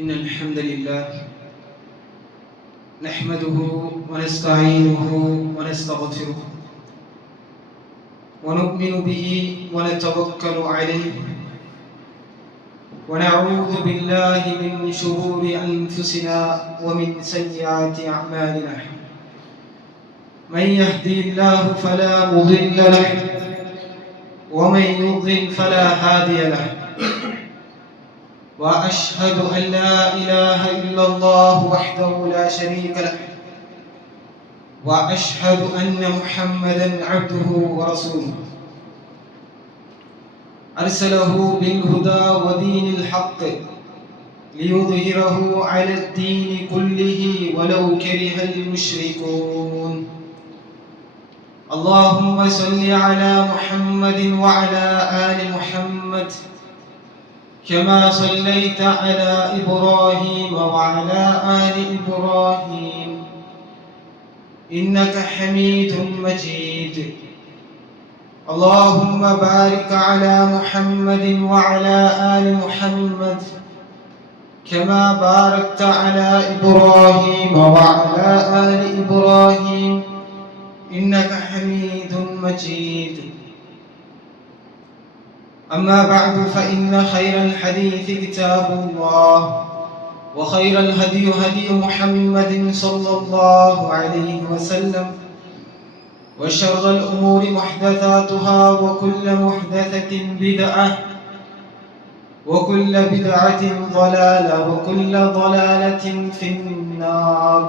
إن الحمد لله نحمده ونستعينه ونستغفره ونؤمن به ونتوكل عليه ونعوذ بالله من شرور أنفسنا ومن سيئات أعمالنا. من يهدي الله فلا مضل له ومن يضلل فلا هادي له. وأشهد أن لا إله إلا الله وحده لا شريك له وأشهد أن محمدا عبده ورسوله أرسله بالهدى ودين الحق ليظهره على الدين كله ولو كره المشركون. اللهم صل على محمد وعلى آل محمد كما صليت على إبراهيم وعلى آل إبراهيم إنك حميد مجيد. اللهم بارك على محمد وعلى آل محمد كما باركت على إبراهيم وعلى آل إبراهيم إنك حميد مجيد. أما بعد فإن خير الحديث كتاب الله وخير الهدي هدي محمد صلى الله عليه وسلم وشر الأمور محدثاتها وكل محدثة بدعة وكل بدعة ضلالة وكل ضلالة في النار.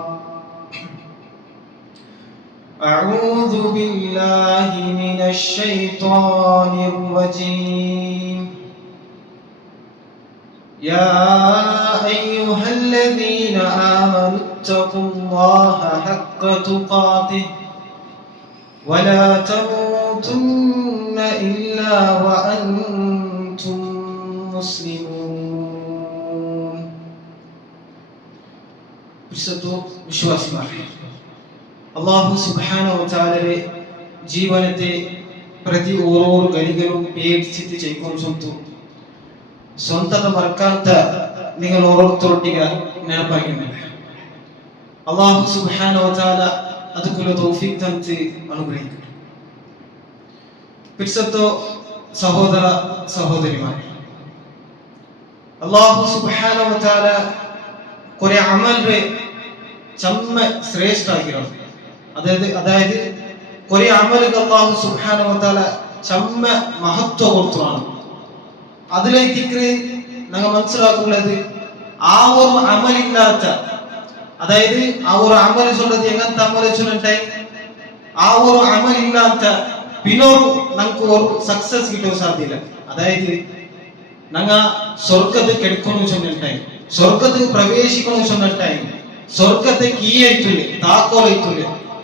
أعوذ بالله من الشيطان الرجيم. يا أيها الذين آمنوا اتقوا الله حق تقاته ولا تموتن إلا وأنتم مسلمون. വിശ്വാസിമാരെ, അല്ലാഹു സുബ്ഹാനഹു വ തആലയുടെ ಜೀವನತೆ ಪ್ರತಿ ಓರೋರು ಗಲಿಗರು ಪೇಕ್ಷಿತ ಚೈಕೊಂಡ್ಸಂತು ಸ್ವಂತದ ಮರ್ಕಾಂತ നിങ്ങൾ ഓരോരുത്തരൊട്ടിക ನೆನಪಾಗಿದ್ದಾರೆ. അല്ലാഹു സുബ്ഹാനഹു വ തആല ಅದಕ್ಕೂ ತೌಫೀಕ್ ತಂತಿ ಅನುಗ್ರಹಿಸಿದರು. ಪಿರ್ಸತ್ತು ಸಹೋದರ ಸಹೋದರಿಮಾರೆ, ಅಲ್ಲಾಹು ಸುಬ್ಹಾನಹು ವ ತಆಲ ಕೊರೆ ಅಮಲ್ರೆ ಚಮ್ಮ ಶ್ರೇಷ್ಠ ಆಗಿರೋದು. അതായത് കുറെ അമലുകൾ അല്ലാഹു സുബ്ഹാനഹു വ തആല ചമ്മ മഹത്വം കൊടുത്താണ്. അതിലേക്ക് ഞങ്ങൾ മനസ്സിലാക്കുന്നത് ആ ഒരു അമലില്ലാത്ത, അതായത് ആ ഒരു അമൽ ചൊല്ലത് എങ്ങനത്തെ അമൽ ചൊല്ലിട്ടെ ആ ഒരു അമലില്ലാത്ത പിന്നൊരു നമുക്ക് ഒരു സക്സസ് കിട്ടാൻ സാധ്യല്ല. അതായത് ഞങ്ങ സ്വർഗത്തെ കെടുക്കണം ചൊല്ലിട്ടെ, സ്വർഗത്തിൽ പ്രവേശിക്കണം ചൊല്ലിട്ടെ, സ്വർഗത്തെ കീ ആയിട്ടില്ല, താക്കോലായിട്ടില്ല.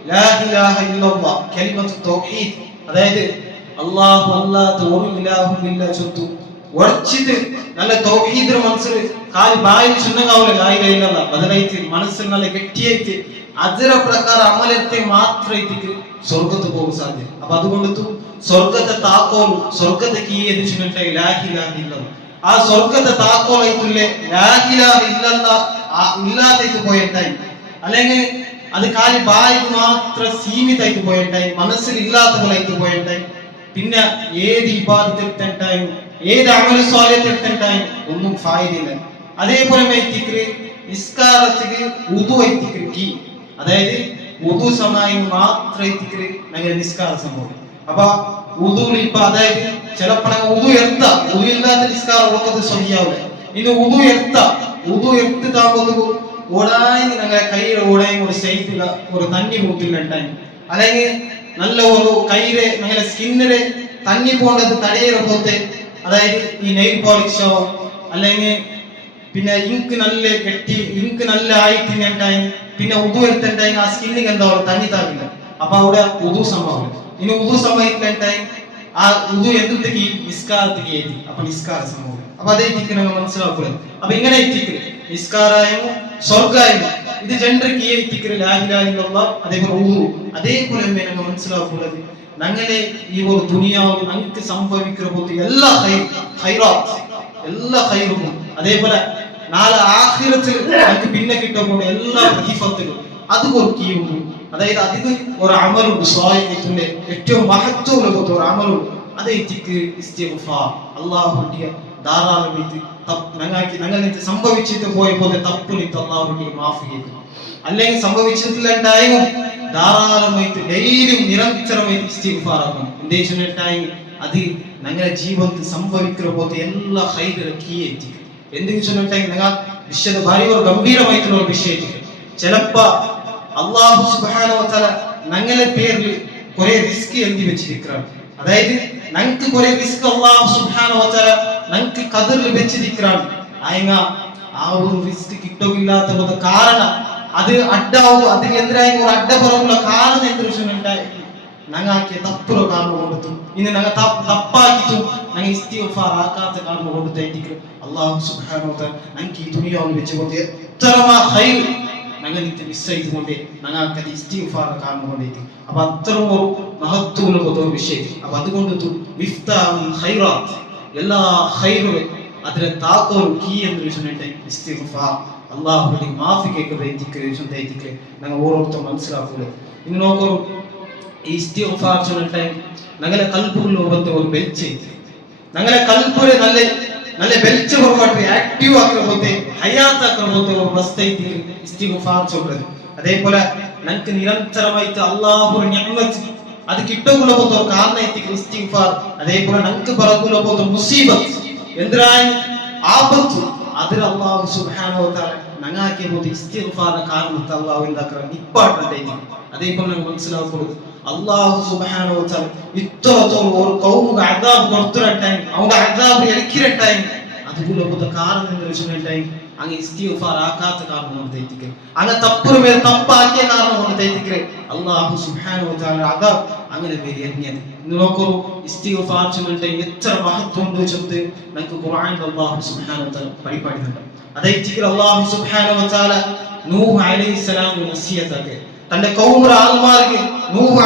ലാ ഇലാഹ ഇല്ലല്ലാഹ് കലിമത്തു തൗഹീദ്, അതായത് അല്ലാഹു അല്ലാത്ത ഒരു ഇലാഹു ഇല്ല ചൊല്ലുന്നു ഉറച്ചിട്ട് നല്ല തൗഹീദ് മനസ്സിൽ കാല് ബായിൽ ചുന്നങ്ങാവൂല ലാ ഇലാഹ ഇല്ലല്ലാഹ് ബദലായിട്ട് മനസ്സിൽ നല്ല ഗಟ್ಟಿയായിട്ട് ಅದರ ಪ್ರಕಾರ ಅಮಲತೆ ಮಾತ್ರ ಇದಕ್ಕೆ ಸ್ವರ್ಗಕ್ಕೆ ಹೋಗ ಸಾಧ್ಯ. ಅപ്പൊ അതുകൊണ്ടു സ്വർഗത്തെ താക്കോൽ സ്വർഗത്തെ കീ എന്ന് ചൊല്ലിട്ടെ ലാ ഇലാഹ ഇല്ലല്ലാഹ്. ആ സ്വർഗത്തെ താക്കോൽ ആയിട്ടില്ലേ ലാ ഇലാഹ ഇല്ലല്ലാഹ് ഇല്ലാത്തേക്ക് പോയിട്ടായി, അല്ലെങ്കിൽ അത് കാലി ബായിക്ക് മാത്രം സീമിതായിട്ട് പോയിട്ടായി, മനസ്സിൽ ഇല്ലാത്ത പോലായിട്ട് പോയിട്ടായി. പിന്നെ ഏത് ഇബാദത്ത് എടുത്തിട്ടായും ഏത് അമൽ സ്വാലിഹത്ത് എടുത്തിട്ടായും ഒന്നും ഫായിദില്ല. അതേപോലെ നിസ്കാരത്തിക്ക് ഉദു എത്തിക്കൽ കീ, അതായത് ഉദു സമയം മാത്രം എത്തിക്കൽ ഞങ്ങൾ നിസ്കാര സംഭവം. അപ്പൊ ഉദുവിൽ ഇപ്പൊ അതായത് ചിലപ്പോ ഉദു എത്ത ഉദു ഇല്ലാത്ത നിസ്കാരം ഉള്ളത് ശരിയാവില്ല. ഇന്ന് ഉദു എത്ത് താകുമ്പോൾ ഓടായി ഞങ്ങളെ കയ്യിൽ ഓടായി ഒരു സൈറ്റില ഒരു തന്നി മൂത്തിലുണ്ടായി, അല്ലെങ്കിൽ നല്ല ഒരു കയ്യിലെ ഞങ്ങളെ സ്കിന്നിലെ തന്നി പോകേണ്ടത് തടയുന്ന പോലത്തെ, അതായത് ഈ നെയിൽ പോളിഷോ അല്ലെങ്കിൽ പിന്നെ ഇങ്ക് നല്ല കെട്ടി ഇങ്ക് നല്ല ആയിട്ടിണ്ടായി, പിന്നെ ഉദു എടുത്തിട്ടുണ്ടായി ആ സ്കിന്നിക്ക് എന്താ തന്നി താകില്ല. അപ്പൊ അവിടെ ഉദു സമയം ഇനി ഉദു സമയത്തിലുണ്ടായി ആ ഉദു എന്തൊക്കെ നിസ്കാരത്തേക്ക് എത്തി. അപ്പൊ നിസ്കാര സംഭവം അപ്പൊ അതേ എത്തിക്ക് ഞങ്ങൾ മനസ്സിലാക്കുന്നത്. അപ്പൊ ഇങ്ങനെ എത്തിക്ക് നിസ്കാരായും സ്വർഗായും ഇത് ജനറേക്ക് എത്തിക്കല് ലാ ഇലാഹ ഇല്ലല്ലാഹ്, അതേപോലെ ഉദു. അതേപോലെ ഞങ്ങൾ മനസ്സിലാക്കുന്നത് ഞങ്ങളെ ഈ ഒരു ദുനിയാവിൽ ഞങ്ങൾക്ക് സംഭവിക്കുന്ന പോലത്തെ എല്ലാ ഹൈറാത്ത് എല്ലാ ഹൈറും അതേപോലെ നാളെ ആഖിറത്തിൽ നമുക്ക് പിന്നെ കിട്ടുമ്പോൾ എല്ലാ പ്രതിഫലത്തിലും അത് കൊടുക്കുകയുള്ളൂ. അതായത് അതിന് ഒരു അമലുണ്ട്, സ്വായത്തിന്റെ ഏറ്റവും മഹത്വമുള്ള ഒരു അമലുണ്ട്. അതേറ്റിക്ക് ഇസ്തിഗ്ഫാർ, അല്ലാഹുവിന്റെ ധാരാളമായിട്ട് ഞങ്ങൾക്ക് സംഭവിച്ചിട്ട് പോയ പോലെ തപ്പിനിട്ട് അല്ലാഹുവിന്റെ മാഫി ചെയ്തു. അല്ലെങ്കിൽ സംഭവിച്ചിട്ടില്ലാണ്ടായും ധാരാളമായിട്ട് ഡെയിലും നിരന്തരമായിട്ട് ഇസ്തിഗ്ഫാർ ആക്കണം. എന്തേലും അത് ഞങ്ങളുടെ ജീവിതത്തിൽ സംഭവിക്കുന്ന പോലത്തെ എല്ലാ ഹൈകളും കീയേറ്റി എന്തെങ്കിലും ചൊല്ലിട്ടായി ഞങ്ങൾ വിഷയത്തെ ഭാര്യ ഒരു ഗംഭീരമായിട്ടുള്ള ഒരു വിഷയത്തിൽ ചിലപ്പോ അള്ളാഹു സുബ്ഹാനഹു വ തആല ഞങ്ങളുടെ പേരിൽ കുറെ റിസ്ക് എഴുതി വെച്ചിരിക്കുകയാണ്. അതായത് ഞങ്ങൾക്ക് കുറെ റിസ്ക് അള്ളാഹു സുബ്ഹാനഹു വ തആല ഞങ്ങൾക്ക് കദറിൽ വെച്ചിരിക്കുകയാണ്. ആ ഒരു റിസ്ക് കിട്ടുമില്ലാത്ത കാരണം അത് അഡ്ഡാവും, അതിന് എതിരായി ഒരു അഡ്ഡപ്പുറമുള്ള കാരണം എന്തൊരു ചൊല്ലിട്ടായി ഞങ്ങൾക്ക് തപ്പുറ കാരണം കൊടുത്തും ഇന്ന് ഞങ്ങൾ തപ്പാക്കിട്ടും ഞങ്ങൾ ഇസ്തിഗ്ഫാർ ആക്കാത്ത കാരണം കൊടുത്തായിരിക്കും അല്ലാഹു സുബ്ഹാനഹു വ തആല ഞങ്ങൾക്ക് ഈ ദുനിയാവിൽ വെച്ചുകൊണ്ട് എത്രമാ ഖൈർ ഞങ്ങൾ ഇത് മിസ് ചെയ്തുകൊണ്ട് ഞങ്ങൾക്ക് ഇസ്തിഗ്ഫാർ കാരണം കൊണ്ടേക്കും. അപ്പൊ അത്തരം ഒരു മഹത്വമുള്ള ഒരു വിഷയം. അപ്പൊ അതുകൊണ്ട് മിഫ്താഹുൽ ഖൈറാത്ത്, എല്ലാ ഖൈറും അതിലെ താക്കോൽ കീ എന്ന് വെച്ചിട്ട് ഇസ്തിഗ്ഫാർ, അല്ലാഹുവിന്റെ മാഫി കേൾക്കുന്നതായിരിക്കും ഞങ്ങൾ ഓരോരുത്തരും മനസ്സിലാക്കുക. ഇന്ന് നോക്കൂ, ഈ ഇസ്തിഗ്ഫാർ ചൊല്ലിട്ട് ഞങ്ങളെ കൽബുകളിൽ ഒരു ബെൽച്ച്, ഞങ്ങളെ കൽബുരെ നല്ല നല്ല ബെൽച്ച് പുറമായിട്ട് ആക്റ്റീവ് ആക്കുന്ന പോലത്തെ ഹയാത്താക്കുന്ന പോലത്തെ ഒരു അവസ്ഥയ്ക്ക് ഇസ്തിഗ്ഫാർ ചൊല്ലുന്നത്. അതേപോലെ ഞങ്ങൾക്ക് നിരന്തരമായിട്ട് അല്ലാഹുവിന്റെ നിഅമത്ത് അത് കിട്ടുന്ന പോലത്തെ ഒരു കാരണമായിട്ട് ഇസ്തിഗ്ഫാർ. അതേപോലെ ഞങ്ങൾക്ക് പറക്കുന്ന പോലത്തെ മുസീബത്ത് എന്തിനായി ആപത്ത് അതിൽ അല്ലാഹു സുബ്ഹാനഹു വ തആല ഞങ്ങൾക്ക് പോലത്തെ ഇസ്തിഗ്ഫാറിന്റെ കാരണത്തെ അല്ലാഹു എന്താക്കണം ഇപ്പാട്ടുണ്ടായിരിക്കും. അതേപോലെ ഞങ്ങൾ മനസ്സിലാക്കുന്നത് അല്ലാഹു സുബ്ഹാനഹു വ തആല ഇത്രത്തോളം ഒരു കൗമുക അദാബ് കൊടുത്തിട്ടായി അവന്റെ അദാബ് ഇറക്കിയിട്ടായി അതുപോലെ കാരണം എന്ന് വെച്ചിട്ടുണ്ടായി അങ്ങ് ഇസ്തിഗ്ഫാർ ആക്കാത്ത കാരണം കൊണ്ട് തെറ്റിക്കുക, അങ്ങ് തപ്പുറ മേൽ തപ്പാക്കിയ കാരണം കൊണ്ട് തെറ്റിക്കുക അല്ലാഹു സുബ്ഹാനഹു വ തആല അദാബ് അങ്ങനെ പേര് എറിഞ്ഞത്. നോക്കൂ, ഇസ്തിഗ്ഫാർ ചൊല്ലിട്ട് എത്ര മഹത്വം ഉണ്ട് വെച്ചിട്ട് നമുക്ക് ഖുർആനിൽ അല്ലാഹു സുബ്ഹാനഹു വ തആല പഠിപ്പാടുന്നുണ്ട്. അതായത് അല്ലാഹു സുബ്ഹാനഹു വ തആല നൂഹ് അലൈഹിസ്സലാം നസിഹത്താക്കി തന്റെ കൗമുറ ആൾമാർക്ക് നൂഹ്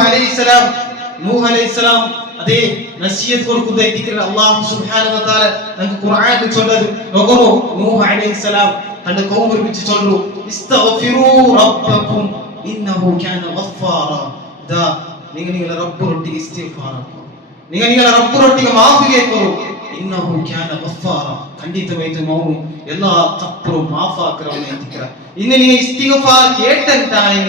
അലൈഹിസ്സലാം അതേ നസിഹത്ത് കൊടുക്കുന്നതായിരിക്കും അല്ലാഹു സുബ്ഹാനഹു വ തആല നമുക്ക് ഖുർആനിൽ ചൊല്ലത്. നോക്കൂ, നൂഹ് അലൈഹിസ്സലാം തന്റെ കൗമുറെ വിളിച്ച് ചൊല്ലു, ഇസ്തഗ്ഫിറൂ റബ്ബക്കും ഇന്നഹു കാന ഗഫാറ. ദാ നിങ്ങളുടെ റബ്ബുറൊട്ടിಗೆ ഇസ്തിഗ്ഫാർ ആക്കൂ, നിങ്ങളുടെ റബ്ബുറൊട്ടിಗೆ മാഫി കേൾക്കൂ. ഇന്നഹു കാന ഗഫാറ, ಖಂಡಿತವಾಯಿತು ಅವನು ಎಲ್ಲಾ ತಪ್ಪರು ಮಾಫಾಕರವನಾಗಿದ್ದೀರ. ಇನ್ನು ನೀನು ಇಸ್ತಿಗ್ಫಾರ್ ಕೇಟಂತಾಯಿ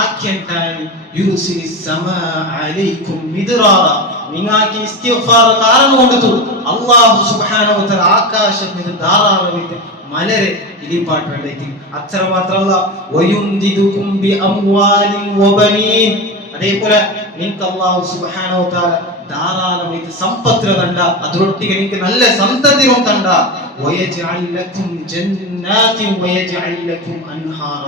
ಆಕ್ಯಂತಾಯಿ ಯುರ್ಸಿಲಿ ಸಮಾ ಅಲೈಕುಂ ಮಿದ್ರಾರ. ನಿಂಗಾಕಿ ಇಸ್ತಿಗ್ಫಾರ್ ಕಾರಣ ಹೊಂದಿತು ಅಲ್ಲಾಹು ಸುಬ್ಹಾನಹು ವ ತಆಲ ಆಕಾಶದ ಮೇಲೆ ಧಾರಾಳವಾದ ಮಳೆರೆ ಇಳಿಪಾಟೈತಿ. ಅಕ್ಷರ ಮಾತ್ರ ಅಲ್ಲ, ವಯುಂದಿದುಕುಂ ಬಿ ಅಮ್ವಾಲಿನ್ ವ ಬನೀನ್. അതേപോലെ നിങ്ങൾക്ക് അല്ലാഹു സുബ്ഹാനഹു വ തആല ധാരാളമായിട്ട് സമ്പത്ത് തണ്ട, അതോടൊട്ടിಗೆ നിങ്ങൾക്ക് നല്ല സന്തതി തണ്ട. വയജ്അൽ ലക്കും ജന്നാതി വയജ്അൽ ലക്കും അൻഹാറ.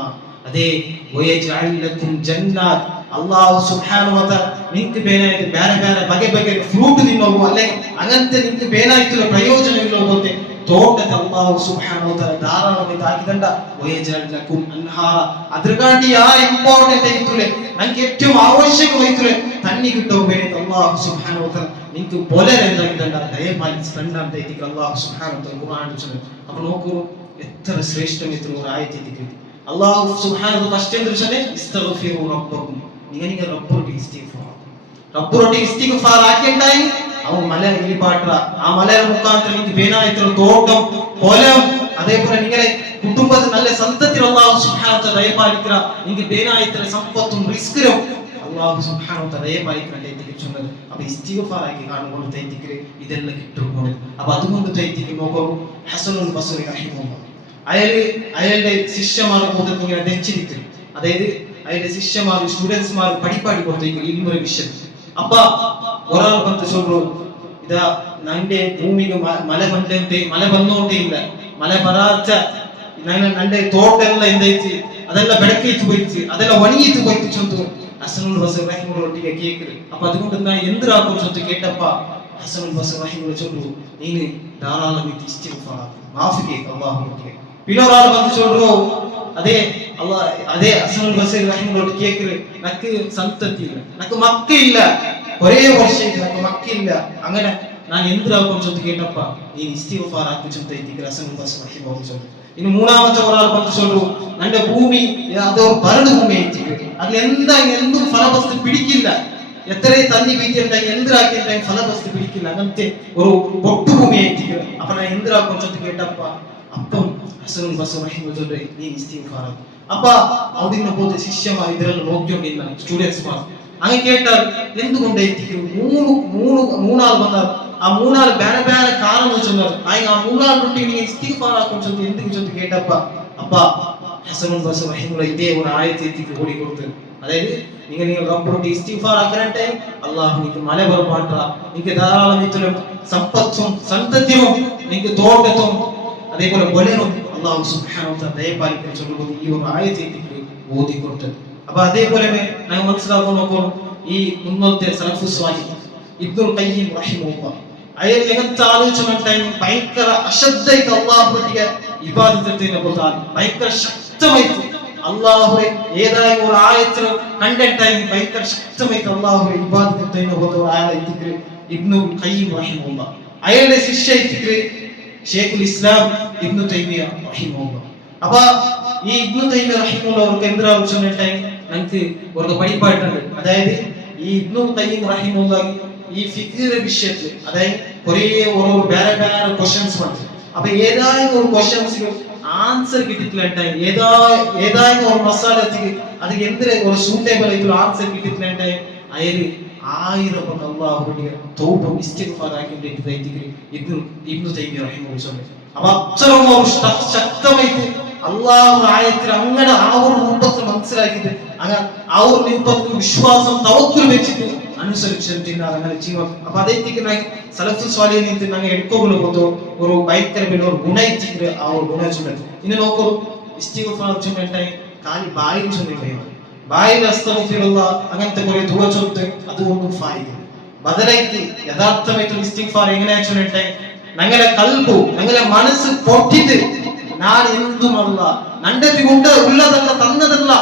അതേ വയജ്അൽ ലക്കും ജന്നാത്, അല്ലാഹു സുബ്ഹാനഹു വ തആല നിങ്ങൾക്ക് ಬೇರೆ ಬೇರೆ ಬಗೆ ಫ್ರೂಟ್ ತಿನ್ನೋವು അല്ലെങ്കിൽ അങ്ങനത്തെ നിങ്ങൾക്ക് ಬೇನಾയിട്ടുള്ള പ്രയോജനമില്ല പോലത്തെ തോട്ടത്തെ അല്ലാഹു സുബ്ഹാനഹു വ തആല ധാരാളമായിട്ട് ആക്കിതണ്ട. വയജ്അൽ ലക്കും അൻഹാറ, അതിർകാണ്ടി ആ ഇമ്പോർട്ടന്റ് ആയിട്ടുള്ള നമുക്ക് ഏറ്റവും ആവശ്യമായിട്ടുള്ള തണ്ണി കിട്ടും വേണ്ടി അല്ലാഹു സുബ്ഹാനഹു വ തആല നിങ്ങൾക്ക് പോലെ എന്താക്കിതണ്ട ദയമായി സ്പെൻഡ് ആയിട്ട് അല്ലാഹു സുബ്ഹാനഹു വ തആല ഖുർആനിൽ ചൊല്ലുന്നു. അപ്പോൾ നോക്കൂ എത്ര ശ്രേഷ്ഠമായിട്ടുള്ള ഒരു ആയത്ത്. അല്ലാഹു സുബ്ഹാനഹു വ തആല ഫസ്റ്റ് എന്താണ് ഇസ്തഗ്ഫിറൂ റബ്ബക്കും, നിങ്ങൾ റബ്ബുറൊട്ടിಗೆ ഇസ്തിഗ്ഫാർ ആക്കിണ്ടായി അവൻ മല ഇലിപാട്ട. ആ മലയുടെ മുഖാന്തരം നിങ്ങൾക്ക് ಬೇನಾയിട്ടുള്ള തോട്ടം പൊലം, അതേപോലെ നിങ്ങളെ കുടുംബത്തിൽ നല്ല സന്തതിയിൽ അല്ലാഹു സുബ്ഹാനഹു വ തആല ദയപാലിക്കുക. നിങ്ങൾക്ക് ಬೇನಾയിട്ടുള്ള സമ്പത്തും റിസ്കും അല്ലാഹു സുബ്ഹാനഹു വ തആല ദയപാലിക്കട്ടെ എന്ന്. അപ്പോൾ ഇസ്തിഗ്ഫാർ ആക്കി കാണുമ്പോൾ തൈതിക്ക് ഇതെല്ലാം കിട്ടുമ്പോൾ അപ്പോൾ അതുകൊണ്ട് തൈതിക്ക് നോക്കൂ, ഹസനുൽ ബസ്രി റഹിമഹുല്ലാഹ് അയാളുടെ ശിഷ്യന്മാർ കൂട്ടത്തിൽ ഇങ്ങനെ ധരിച്ചിരിക്കും. അതായത് അയാളുടെ ശിഷ്യന്മാർ സ്റ്റുഡൻസ്മാർ പഠിപ്പാടി കൊടുത്തേക്കും ഇൽമുറെ വിഷയം. അപ്പ ഒരാൾ ಬಂದು சொல்றோ, ഇതാ നന്റെ ഭൂമിಗೆ ಮಳೆ ಬಂದೋಟೇ ಇಲ್ಲ, ಮಳೆ ಬರಾಚ ನന്റെ ತೋಟ ಎಲ್ಲ ಎಂದೈತಿ, ಅದೆಲ್ಲ ಬೆಳಕೈತು ಹೋಯ್ತು, ಅದೆಲ್ಲ ಒಣಗಿತು ಹೋಯ್ತು ಚಂತು ಹಸನುಲ್ ಬಸ್ರಿ ರಹಿಮಹುಲ್ಲಾಹ್ ಒಟ್ಟಿಗೆ ಕೇಳಿದ್ರು. ಅಪ್ಪ അതുകൊണ്ട് ഞാൻ എന്തിനാക്കും ചൊല്ല് കേട്ടപ്പ ഹസനുൽ ബസ്രി റഹിമഹുല്ലാഹ് ചൊല്ലു, നീ ധാരാളമായിട്ട് ഇസ്തിഗ്ഫാർ മാഫി കേൾക്ക് അല്ലാഹുവിനെ. പിന്നെ ഒരാൾ ಬಂದು சொல்றோ, അതേ ഹസനുൽ ബസ്രി റഹിമഹുല്ലാഹ് കേൾക്കല്, നക്ക് സന്തതി ഇല്ല, നക്ക് മക്ക ഇല്ല, ഒരേ വർഷം നക്ക് മക്ക ഇല്ല, അങ്ങനെ ನಾನು എന്തിനാക്കും ചൊല്ലി കേട്ടപ്പ നീ ഇസ്തിഗ്ഫാർ ആക്കി ചൊല്ലിക്ക് ഹസനുൽ ബസ്രി റഹിമഹുല്ലാഹ് ഇനി മൂന്നാമത്തെ ഒരാൾ പറഞ്ഞു ചൊല്ലു എന്റെ ഭൂമി അതോ ഭരണ ഭൂമി ആയിട്ടിക്ക് അതിൽ എന്തും ഫലവസ്തു പിടിക്കില്ല എത്രയും തന്നി വീട്ടിലുണ്ടെങ്കിൽ എന്തിനാക്കിയിട്ടുണ്ടെങ്കിൽ ഫലവസ്തു പിടിക്കില്ല അങ്ങനത്തെ ഒരു പൊട്ടുഭൂമി ആയിട്ടിക്ക് അപ്പൊ ഞാൻ എന്തിനാക്കും ചൊല്ലി കേട്ടപ്പ അപ്പം ഹസനുൽ ബസ്രി റഹിമഹുല്ലാഹ് നീ ഇസ്തിഗ്ഫാർ അപ്പ അവിടുന്ന് പോയിട്ട് ശിഷ്യമാർ ഇതിലെല്ലാം നോക്കിക്കൊണ്ടിരുന്ന സ്റ്റുഡൻസ്മാർ അങ്ങനെ കേട്ടാൽ എന്തുകൊണ്ടായിരിക്കും മൂന്നാൾ വന്നാൽ ആ മൂന്നാൾ ಬೇರೆ ಬೇರೆ ಕಾರಣ சொன்னார் ಆ ಮೂನಾಲ್ ರೊಟ್ಟಿ ನೀ ಇಸ್ತಿಗ್ಫಾರ್ ಹಾಕೊಂಡು ಚೊಂದು ಎಂದಿಗೆ ಚೊಂದು ಕೇಟಪ್ಪ ಅಪ್ಪ ಹಸನುಲ್ ಬಸ್ರಿ ರಹಿಮಹುಲ್ಲಾಹ್ ಇದೇ ஒரு ஆயத்தை எத்திக்கு ஓடி கொடுத்தார் அதாவது நீங்க ரப்போட இஸ்திக்ஃபார் ஆக்கறட்டே அல்லாஹ் நீங்க மலை வர மாட்டா நீங்க தாராளமித்தும் சம்பத்தும் சந்ததியும் நீங்க தோட்டத்தும் அதே போல வளரும் அல்லாஹ் சுப்ஹானஹு வ தஆலா தயபாலிக்க சொல்லும்போது ഈ ഒരു ആയத்தை എത്തിക്ക് ഓതി കൊടുത്തത് അപ്പൊ അതേപോലെ നമ്മൾ മനസ്സിലാക്കാൻ നോക്കണം ഈ മുന്നത്തെ സലഫു സ്വാലിഹ് ഇബ്നുൽ ഖയ്യിം റഹിമഹുല്ലാഹ് അയാൾ എങ്ങനത്തെ ആലോചിച്ചുണ്ടായി ഭയങ്കര അശബ്ദമായിട്ട് അള്ളാഹുവിന്റെ ഇബാദത്തിനെ കുറിച്ചാണ് ഭയങ്കര ശക്തമായിട്ട് അള്ളാഹുവെ ഏതായ ഒരു ആയത്തിൽ കണ്ടിട്ടായി ഭയങ്കര ശക്തമായിട്ട് അള്ളാഹുവെ ഇബാദത്തിനെ കുറിച്ച് അയാളെ എത്തിക്കല് ഇബ്നുൽ ഖയ്യിം റഹിമഹുല്ലാഹ് അയാളുടെ ശിഷ്യ എത്തിക്കല് ഷെയ്ഖുൽ ഇസ്ലാം ഇബ്നു തൈമിയ റഹിമഹുല്ലാഹ് അപ്പൊ ഈ ഇബ്നു തൈമിയ റഹിമഹുല്ലാഹ് അവർക്ക് എന്താവശ്യമുണ്ടായി നമുക്ക് ഒരു പഠിപ്പായിട്ടുണ്ട് അതായത് ഈ ഇബ്നുൽ ഖയ്യിം റഹിമഹുല്ലാഹ് ഈ ഫിഖിന്റെ വിഷയത്തിൽ അതായത് കുറേ ഓരോ വേറെ വേറെ ക്വസ്റ്റ്യൻസ് ഉണ്ട് അപ്പൊ ഏതായാലും ഒരു ക്വസ്റ്റ്യൻസിന് ആൻസർ കിട്ടിയിട്ടില്ല ഏതായാലും ഒരു മസാലത്തിൽ അത് എന്തിനെ ഒരു സൂട്ടബിൾ ആയിട്ടുള്ള ആൻസർ കിട്ടിയിട്ടില്ല അയാല് 1000 പക്ക അല്ലാഹുവിന്റെ തൗബ ഇസ്തിഗ്ഫാർ ആക്കിയിട്ട് ഇബ്നു തൈമിയ റഹിമഹുല്ലാഹ് അപ്പൊ അത്രയും ഒരു ശക്തമായിട്ട് അള്ളാഹു ആയത്തിൽ അങ്ങനെ ആ ഒരു രൂപത്തിൽ മനസ്സിലാക്കിയിട്ട് അങ്ങനെ ആ ഒരു രൂപത്തിൽ വിശ്വാസം തവക്കുൽ വെച്ചിട്ട് അനുസരിച്ചിട്ട് അങ്ങനെ ജീവൻ അപ്പൊ അതേക്ക് സലഫു സ്വാലിഹിൻ ನಿಂತು ನಂಗೆ ಎಡ್ಕೋಬಹುದು ഒരു ഭയങ്കര ഒരു ഗുണ ഇച്ചിട്ട് ആ ഒരു ഗുണ ചൊല്ലുന്നത് ഇനി നോക്കൂ ഇസ്തിഗ്ഫാർ ചൊല്ലിട്ടായി കാലി ബായിൽ ചൊല്ലില്ലേ ബായിൽ അസ്തഗ്ഫിറുല്ലാഹ് അങ്ങനത്തെ കുറെ ദുആ ചൊല്ലിട്ട് അതൊന്നും ഫായിദ ബദലായിട്ട് യഥാർത്ഥമായിട്ടുള്ള ഇസ്തിഗ്ഫാർ എങ്ങനെയാ ചൊല്ലിട്ടായി ഞങ്ങളുടെ കൽബു ഞങ്ങളുടെ മനസ്സ് പൊട്ടിട്ട് ഞാൻ എന്തുമല്ല നന്റെ കൊണ്ട് ഉള്ളതല്ല തന്നതല്ല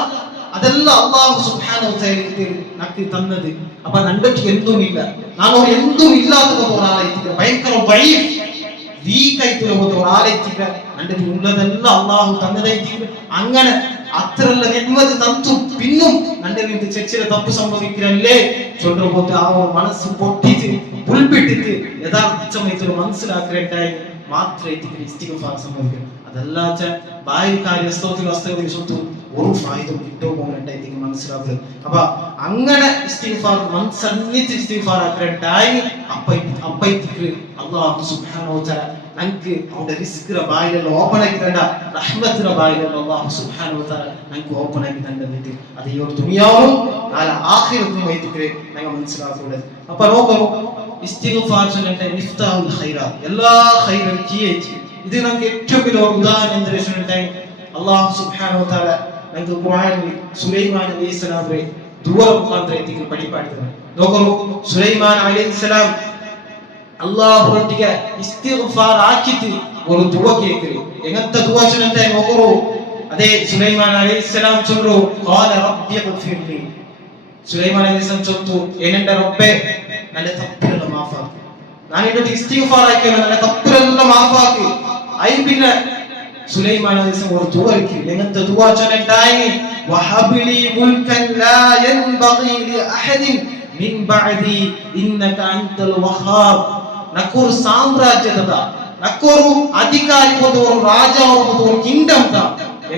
അതെല്ലാം അല്ലാഹു സുബ്ഹാനഹു വ തആല നമുക്ക് തന്നത് അപ്പൊ നന്റെ എന്തുമില്ല ഞാൻ എന്തും ഇല്ലാത്ത ഒരാളായിട്ട് ഭയങ്കര വീക്ക് ആയിട്ടുള്ള ഒരാളായിട്ട് നന്റെ ഉള്ളതെല്ലാം അല്ലാഹു തന്നതായിട്ട് അങ്ങനെ അത്രയുള്ള നിഅ്മത്ത് തന്നു പിന്നും നന്റെ ചെറിയ തപ്പ് സംഭവിക്കല്ലേ ചൊല്ലുമ്പോൾ ആ ഒരു മനസ്സ് പൊട്ടിട്ട് ഉൾപ്പെട്ടിട്ട് യഥാർത്ഥമായിട്ട് മനസ്സിലാക്കണ്ടായി മാത്രമേ ഇസ്തിഗ്ഫാർ സംഭവിക്കൂ അതല്ലാത്ത ബായിൽ കാര്യത്തിൽ ഒരു ഫായിദം കിട്ടുമ്പോണ്ടായി മനസ്സിലാക്കുക അപ്പൊ അങ്ങനെ ഇസ്തിഗ്ഫാർ മനസ്സന്നിട്ട് ഇസ്തിഗ്ഫാർ ആക്കണ്ടായി അപ്പൈക്ക് അല്ലാഹു സുബ്ഹാനഹു വ തആല നമുക്ക് അവന്റെ റിസ്കിന്റെ ബായിലെല്ലാം ഓപ്പൺ ആക്കി തണ്ട റഹ്മത്തിന്റെ ബായിലെല്ലാം അല്ലാഹു സുബ്ഹാനഹു വ തആല നമുക്ക് ഓപ്പൺ ആക്കി തന്നിട്ട് അത് ഈ ഒരു ദുനിയാവും നാളെ ആഖിറത്തും ആയിട്ട് ഞങ്ങൾ മനസ്സിലാക്കുന്നത് അപ്പൊ നോക്കൂ ഇസ്തിഗ്ഫാർ ചൊല്ലേണ്ട മിഫ്താഹുൽ ഖൈറാത്ത് എല്ലാ ഖൈറും കീയേറ്റി ഇത് നമുക്ക് ഏറ്റവും വലിയ ഉദാഹരണം എന്താ വെച്ചിട്ടുണ്ടെങ്കിൽ അല്ലാഹു സുബ്ഹാനഹു വ തആല നമുക്ക് ഖുർആനിൽ സുലൈമാൻ അലൈഹിസ്സലാമിന്റെ ദുആ മുഖാന്തരം പഠിപ്പാടുന്നത് നോക്കൂ സുലൈമാൻ അലൈഹിസ്സലാം അല്ലാഹുവിന്റെ ഇസ്തിഗ്ഫാർ ആക്കിയിട്ട് ഒരു ദുആ കേൾക്കുന്നു എങ്ങനത്തെ ദുആ ചൊല്ലുന്നത് നോക്കൂ അതേ സുലൈമാൻ അലൈഹിസ്സലാം ചൊല്ലു ഖാല റബ്ബി ഗ്ഫിർലി സുലൈമാൻ അലൈഹിസ്സലാം ചൊല്ലുന്നു എന്റെ റബ്ബേ ನನ್ನ ತಪ್ಪುಗಳನ್ನು ಮಾಫಾಕು ನಾನು ಇನ್ನೊಂದು ಇಸ್ತಿಗ್ಫಾರ್ ಆಕಿಯಲ್ಲ ನನ್ನ ತಪ್ಪುಗಳನ್ನು ಮಾಫಾಕು ಐ ಬಿನ್ನ ಸುಲೈಮಾನ್ ಅಲೈಹಿಸ್ಸಲಾಂ ಒಂದು ದುಆ ಇಕ್ಕಿ ಎಂತ ದುಆ ಚೊನೆಟಾಯಿ ವಹಬ್ಲಿ ಮುಲ್ಕನ್ ಲಾ ಯನ್ಬಗಿ ಲಿ ಅಹದಿನ್ ಮಿನ್ ಬಅದಿ ಇನ್ನಕ ಅಂತಲ್ ವಹಾಬ್ ನಕೋರು ಸಾಮ್ರಾಜ್ಯದ ನಕೋರು ಅಧಿಕಾರಿ ಒಂದು ರಾಜ ಒಂದು ಕಿಂಗ್ಡಮ್ ದ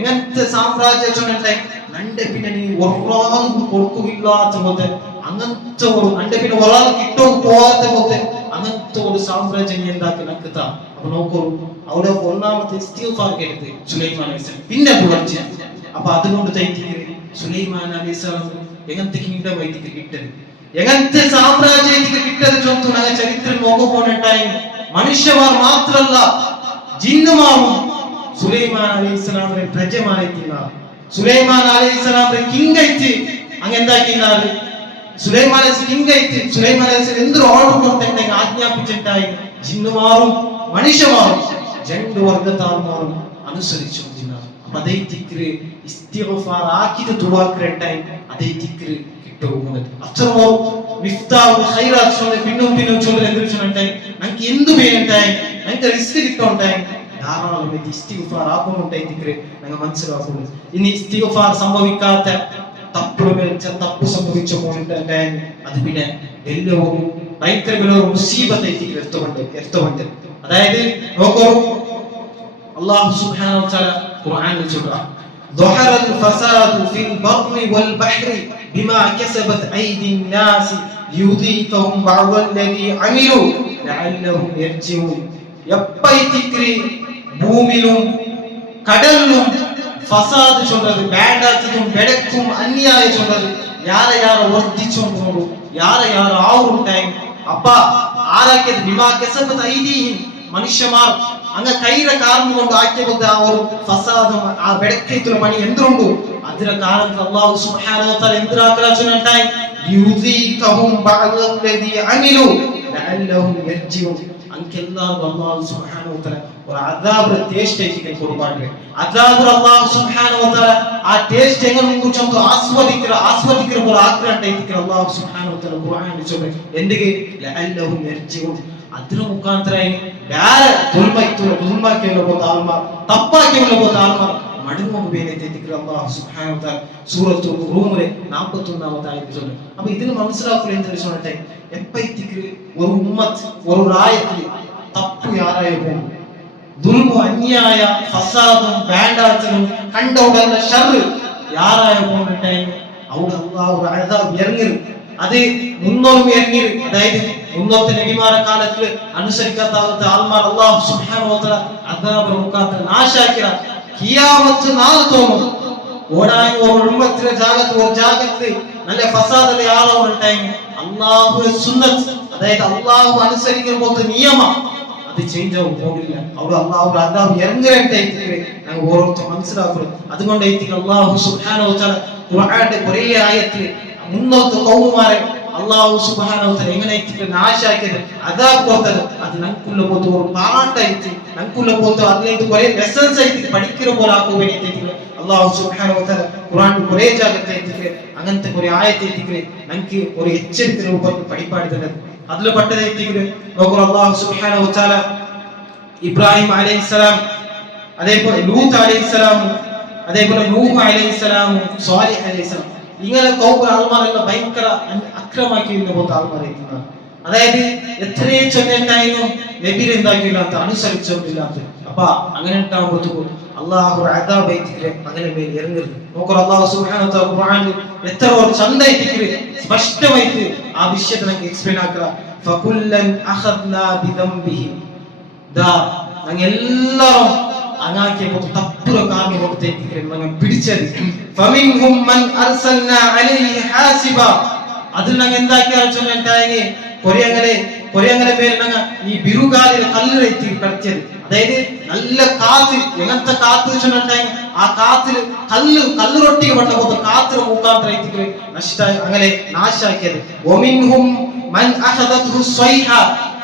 ಎಂತ ಸಾಮ್ರಾಜ್ಯ ಚೊನೆಟಾಯಿ ನಂಡೆ ಪಿನ್ನ ನೀ ಒರ್ರಾಂಗು ಕೊಡ್ಕುವಿಲ್ಲ ಅಂತ അങ്ങനത്തെ ഒരു അന്റെ പിന്നെ ഒരാൾ കിട്ടും പോവാത്ത പോത്തെ അങ്ങനത്തെ ഒരു സാമ്രാജ്യം എന്താക്കി നക്കത്ത അപ്പൊ നോക്കൂ അവിടെ ഒന്നാമത്തെ ഇസ്തിഗ്ഫാർ കേട്ടത് സുലൈമാൻ അലൈഹിസ്സലാം പിന്നെ തുടർച്ച അപ്പൊ അതുകൊണ്ട് തൈത്തിക്ക് സുലൈമാൻ അലൈഹിസ്സലാം എങ്ങനത്തെ കിങ്ഡം ആയിട്ട് കിട്ടത് എങ്ങനത്തെ സാമ്രാജ്യത്തിൽ കിട്ടത് ചൊന്തു ഞങ്ങൾ ചരിത്രം നോക്കുമ്പോണ്ടായി മനുഷ്യമാർ മാത്രല്ല ജിന്നുമാറും സുലൈമാൻ അലൈഹിസ്സലാമിനെ പ്രജമായിട്ടില്ല സുലൈമാൻ അലൈഹിസ്സലാമിനെ കിങ് ആയിട്ട് അങ്ങെന്താക്കിനാറ് സുലൈമാൻ അലൈഹിസ്സലാം കിങ് ആയിട്ട് സുലൈമാൻ അലൈഹിസ്സലാം എന്തൊരു ഓർഡർ കൊടുത്തിട്ടുണ്ടെങ്കിൽ ആജ്ഞാപിച്ചിട്ടായി ജിന്നുമാറും മനുഷ്യമാറും രണ്ട് വർഗത്താറുമാറും അനുസരിച്ചു അപ്പൊ അതേ തിക്ര് ഇസ്തിഗ്ഫാർ ആക്കിയിട്ട് ദുആ കേട്ടായി അതേ തിക്ര് കിട്ടുന്നത് അത്രമോ മിഫ്താഹുൽ ഖൈറാത്ത് ചൊല്ലി പിന്നും ചൊല്ലി എന്ത് ചൊല്ലിട്ടായി നമുക്ക് എന്ത് പേരുണ്ടായി നമുക്ക് റിസ്ക് കിട്ടുണ്ടായി ധാരാളം ഇസ്തിഗ്ഫാർ ആക്കുന്നുണ്ടായി തിക്രെ ഞങ്ങൾ മനസ്സിലാക്കുന്നു. ഇനി ഇസ്തിഗ്ഫാർ സംഭവിക്കാത്ത തപ്പ് സംഭവിച്ച പോയിട്ടുണ്ടായി അത് പിന്നെ എല്ലാവരും ഭയങ്കര ഒരു മുസീബത്തായി എത്തുന്നുണ്ട്. അതായത് നോക്കൂ, അല്ലാഹു സുബ്ഹാനഹു വ തആല ഖുർആനിൽ ചൊല്ലുക ظهر الفساد في البر والبحر بما كسبت أيدي الناس ليذيقهم بعض الذي عملوا لعلهم يرجعون. എപ്പൈതിക്രി ഭൂമിയിലും കടലിലും ഫസാദ് ചൊല്ലത് ബാഡാത്തതും ബെടക്കും അന്യായ ചൊല്ലത് യാര വർദ്ധിച്ചുകൊണ്ടു യാര ആവുണ്ടായി അപ്പ ആരാക്കിയത് ബിമാ കസബത് ഐദീഹിം മനുഷ്യന്മാർ അങ്ങ് കൈയുടെ കാരണം കൊണ്ട് ആക്കിയത് ആ ഒരു ഫസാദും ആ ബെടക്കത്തുള്ള പണി എന്തുകൊണ്ടു അതിന്റെ കാരണത്തിൽ അല്ലാഹു സുബ്ഹാനഹു വ തആല എന്തിനാക്കലാച്ചുണ്ടായി യുദീകഹും ബഅദല്ലദീ അമിലു ലഅല്ലഹും യർജിഊൻ. അൻകല്ലാഹു അല്ലാഹു സുബ്ഹാനഹു വ തആല ഒരു അദാബ് ടേസ്റ്റ് ചെയ്യിക്കാൻ കൊടുപ്പാണ്. അദാബ് അല്ലാഹു സുബ്ഹാനഹു വ തആല ആ ടേസ്റ്റ് എങ്ങനെ കുറിച്ചൊന്ന് ആസ്വദിക്കുന്ന പോലെ ആഗ്രഹം അല്ലാഹു സുബ്ഹാനഹു വ തആല ഖുർആനിൽ ചൊല്ലുന്നു എന്തിಗೆ ലഅല്ലഹും യർജിഊൻ. ಅದರ ಮುಖಾಂತರ ಬೇರೆ ದುಲ್ಮಾಕಿയുള്ള പോത്ത ആൾമാർ തപ്പാക്കിയുള്ള പോത്ത ആൾമാർ മടങ്ങും വേനത്തേക്ക് അല്ലാഹു സുബ്ഹാനഹു വ തആല സൂറത്തുൽ റൂമിലെ 41ാമത്തെ ആയത്തിൽ ചൊല്ലുന്നു. അപ്പോൾ ഇതിന് മനസ്സിലാക്കുക എന്ന് വെച്ചാൽ എപ്പൈത്തിക്ക് ഒരു ഉമ്മത്ത് ഒരു റായത്തിൽ തപ്പ് യാരായ പോകും ദുൽമു അന്യായ ഫസാദും ബാൻഡാത്തലും കണ്ടോടല്ല ഷർറ് യാരായ പോകുന്നുണ്ടേ അവിടെ അല്ലാഹു അദാബ് ഇറങ്ങി അത് മുന്നോറും ഇറങ്ങി. അതായത് മുന്നോത്തെ നബിമാരുടെ കാലത്തിൽ അനുസരിക്കാത്ത ആൾമാർ അല്ലാഹു സുബ്ഹാനഹു വ തആല അദാബ് മുഖാന്തര നാശാക്കിയ ഖിയാമത്ത് നാൾ തോന്നും ഓടാൻ ഒരു ഉമ്മത്തിലെ ജാഗത്ത് നല്ല ഫസാദുള്ള ആളുകളുണ്ടായി അല്ലാഹുവിന്റെ സുന്നത്ത് അതായത് അല്ലാഹു അനുസരിക്കുന്ന പോലത്തെ നിയമം അത് ചേഞ്ച് ആവും പോകില്ല. അവിടെ അല്ലാഹു അദാബ് ഇറങ്ങാനായിട്ട് ഞങ്ങൾ ഓരോരുത്തർ മനസ്സിലാക്കണം. അതുകൊണ്ട് അല്ലാഹു സുബ്ഹാനഹു വ തആല ഖുർആന്റെ കുറേ ആയത്തിൽ മുന്നോട്ട് കൗമുമാരെ അല്ലാഹു സുബ്ഹാനഹു വ തആല എങ്ങനെ നാശാക്കിയത് അദാബ് കൊടുത്തത് അത് നമുക്കുള്ള പോലത്തെ ഒരു പാട്ടായിട്ട് നമുക്കുള്ള പോലത്തെ അതിലേക്ക് കുറേ ലെസൺസ് ആയിട്ട് പഠിക്കുന്ന പോലെ ആക്കുവാനായിട്ട് അല്ലാഹു സുബ്ഹാനഹു വ തആല ഖുർആനിൽ കുറേ ജാഗത്തായിട്ട് അങ്ങനത്തെ കുറേ ആയത്തായിട്ട് നമുക്ക് ഒരു എച്ചരിക്കുന്ന രൂപത്തിൽ പഠിപ്പാടി തന്നെ അതിൽ പെട്ടതായിട്ട് നോക്കൂ. അല്ലാഹു സുബ്ഹാനഹു വ തആല ഇബ്രാഹിം അലൈഹിസ്സലാം അതേപോലെ ലൂത്ത് അലൈഹിസ്സലാം അതേപോലെ നൂഹ് അലൈഹിസ്സലാം സ്വാലിഹ് അലൈഹിസ്സലാം ഇങ്ങനെ കൗമ ആൾമാരെല്ലാം ഭയങ്കര അക്രമാക്കിയിരുന്ന പോലത്തെ ആൾമാരായിരുന്നു. അതായത് എത്രയും ചൊല്ലിട്ടായിരുന്നു നബിയിൽ എന്താക്കിയില്ലാത്ത അനുസരിച്ചോണ്ടില്ലാത്ത അപ്പൊ അങ്ങനെ ഉണ്ടാകുമ്പോഴത്തേക്കും അല്ലാഹു അദാബ് അങ്ങനെ മേൽ ഇറങ്ങരുത്. നോക്കൂ അല്ലാഹു സുബ്ഹാനഹു വ തആല ഖുർആനിൽ എത്ര ചന്ദായിട്ട് സ്പഷ്ടമായിട്ട് ആ വിഷയത്തെ നമുക്ക് എക്സ്പ്ലെയിൻ ആക്കുക. ഫകുല്ലൻ അഖദ്നാ ബിദംബിഹി ദാ ഞങ്ങൾ എല്ലാവരും അങ്ങാക്കിയ തപ്പുറ കാരണം കൊടുത്തേക്ക് ഞങ്ങൾ പിടിച്ചത്. ഫമിൻഹും മൻ അർസൽനാ അലൈഹി ഹാസിബ അതിൽ ഞങ്ങൾ എന്താക്കിയാൽ ചൊല്ലിട്ടായി കൊറിയങ്ങനെ പേര് ഞങ്ങൾ ഈ ബിരുകാലിലെ കല്ലിറത്തി കളിച്ചത്. അതായത് നല്ല കാത്ത് എങ്ങനത്തെ കാത്ത് ചൊല്ലിട്ടായി ആ കാത്തിൽ കല്ല് റൊട്ടിക്ക് പണ്ട പോലത്തെ കാത്തിന് മുഖാന്തരത്തിക്ക് നഷ്ടായി അങ്ങനെ നാശാക്കിയത്. ഒമിൻഹും മൻ അഖദത്ഹു സ്വൈഹ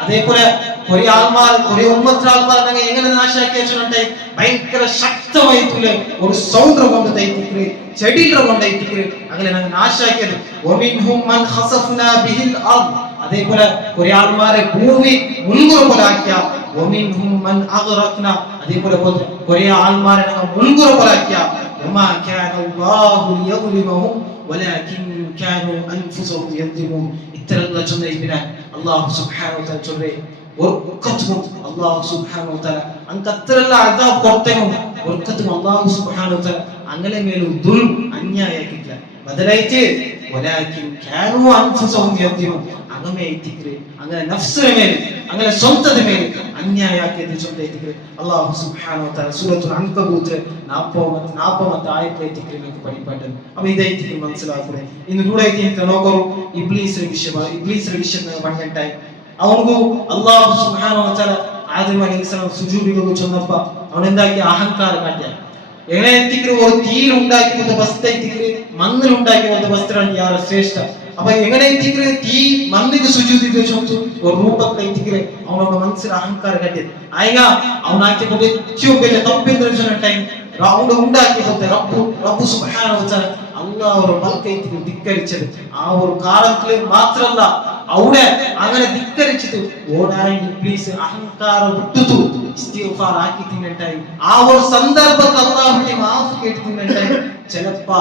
അതേപോലെ കുറേ ആൾമാർ കുറേ ഉമ്മത്തിലെ ആൾമാർ ഞങ്ങൾ എങ്ങനെ നാശാക്കി വെച്ചിട്ടുണ്ടായി ഭയങ്കര ശക്തമായിട്ടുള്ള ഒരു സൗണ്ട് കൊണ്ട് തൈത്തിക്ക് ചെടികളെ കൊണ്ടൈത്തിക്ക് അങ്ങനെ ഞങ്ങൾ നാശാക്കിയത്. ഒമിൻഹും മൻ ഖസഫ്നാ ബിഹിൽ അർദ് അതേപോലെ കുറേ ആൾമാരെ ഭൂമി മുൻകൂർ പോലാക്കിയ. ഒമിൻഹും മൻ അഗ്റഖ്നാ അതേപോലെ കുറേ ആൾമാരെ ഞങ്ങൾ മുൻകൂർ പോലാക്കിയ. വമാ കാന അല്ലാഹു ലിയഗ്ലിമഹും വലാകിൻ കാനൂ അൻഫുസഹും യദ്ലിമൂൻ. ഇത്തരത്തിലുള്ള ചൊല്ലിനാൽ അല്ലാഹു സുബ്ഹാനഹു വ തആല ചൊല്ലേ ഒർക്കത്തും അല്ലാഹു സുബ്ഹാനഹു വ തആല അൻകത്രല്ല അദാബ് കൊടുത്തേക്കും ഒർക്കത്തും അല്ലാഹു സുബ്ഹാനഹു വ തആല അങ്ങനെ മേലും ദുൽം അന്യായാക്കില്ല. ബദലായിട്ട് വലാകിൻ കാനൂ അൻഫുസഹും യദ്ലിമൂൻ അങ്ങനെ നഫ്സിനെ മേൽ അങ്ങനെ സ്വന്തത്തെ മേൽ അന്യായാക്കിയത് ചൊല്ലിയിട്ട് അല്ലാഹു സുബ്ഹാനഹു വ തആല സൂറത്തുൽ അൻകബൂത്ത് 40ാമത്തെ ആയത്തിലേക്ക് നമുക്ക് പഠിപ്പാട്ടത്. അപ്പൊ ഇതായിട്ട് മനസ്സിലാക്കുക. ഇന്ന് കൂടെ നോക്കൂ ഇബ്ലീസിന്റെ വിഷയം പറഞ്ഞിട്ടായി ಅವನಿಗೂ ಅಲ್ಲಾಹ್ ಸುಬ್ಹಾನಹು ವ ತಆಲ ಆದಮ್ ಅಲೈಹಿಸ್ಸಲಾಂ ಸುಜೂದಿಗೆ ಚೊನ್ನಪ್ಪ ಅವನೆಂದಾಗಿ ಅಹಂಕಾರ ಕಾಟ್ಯ എങ്ങനെ എത്തിക്കുന്ന ഒരു തീയിൽ ഉണ്ടാക്കിയ വസ്തു മണ്ണിൽ ഉണ്ടാക്കിയ വസ്ത്രമാണ് യാർ ശ്രേഷ്ഠ. അപ്പൊ എങ്ങനെ എത്തിക്കുന്ന തീ മണ്ണിಗೆ സുജൂദിಗೆ ചൊന്നു ഒരു രൂപത്തിൽ എത്തിക്കുന്ന അവനോട് മനസ്സിൽ അഹങ്കാരം കട്ടിയത് ആയിക അവനാക്കിയ ഏറ്റവും വലിയ തപ്പെന്ന് വെച്ചിട്ടുണ്ടെങ്കിൽ അവിടെ ഉണ്ടാക്കി പോലത്തെ റബ്ബു സുബ്ഹാനഹു വ തആല അല്ലാഹു ഒരു ബൽക്കൈത്തിന് ധിക്കരിച്ചത് ആ ഒരു കാലത്തിൽ മാത്രമല്ല അവിടെ അങ്ങനെ ധിക്കരിച്ചിട്ട് ഓടായി ഇബ്ലീസ് അഹങ്കാരം വിട്ടു ഇസ്തിഗ്ഫാർ ആക്കി തിന്നണ്ടായി ആ ഒരു സന്ദർഭത്തിൽ അല്ലാഹുവിന്റെ മാഫ് കേട്ട് തിന്നണ്ടായി ചിലപ്പോ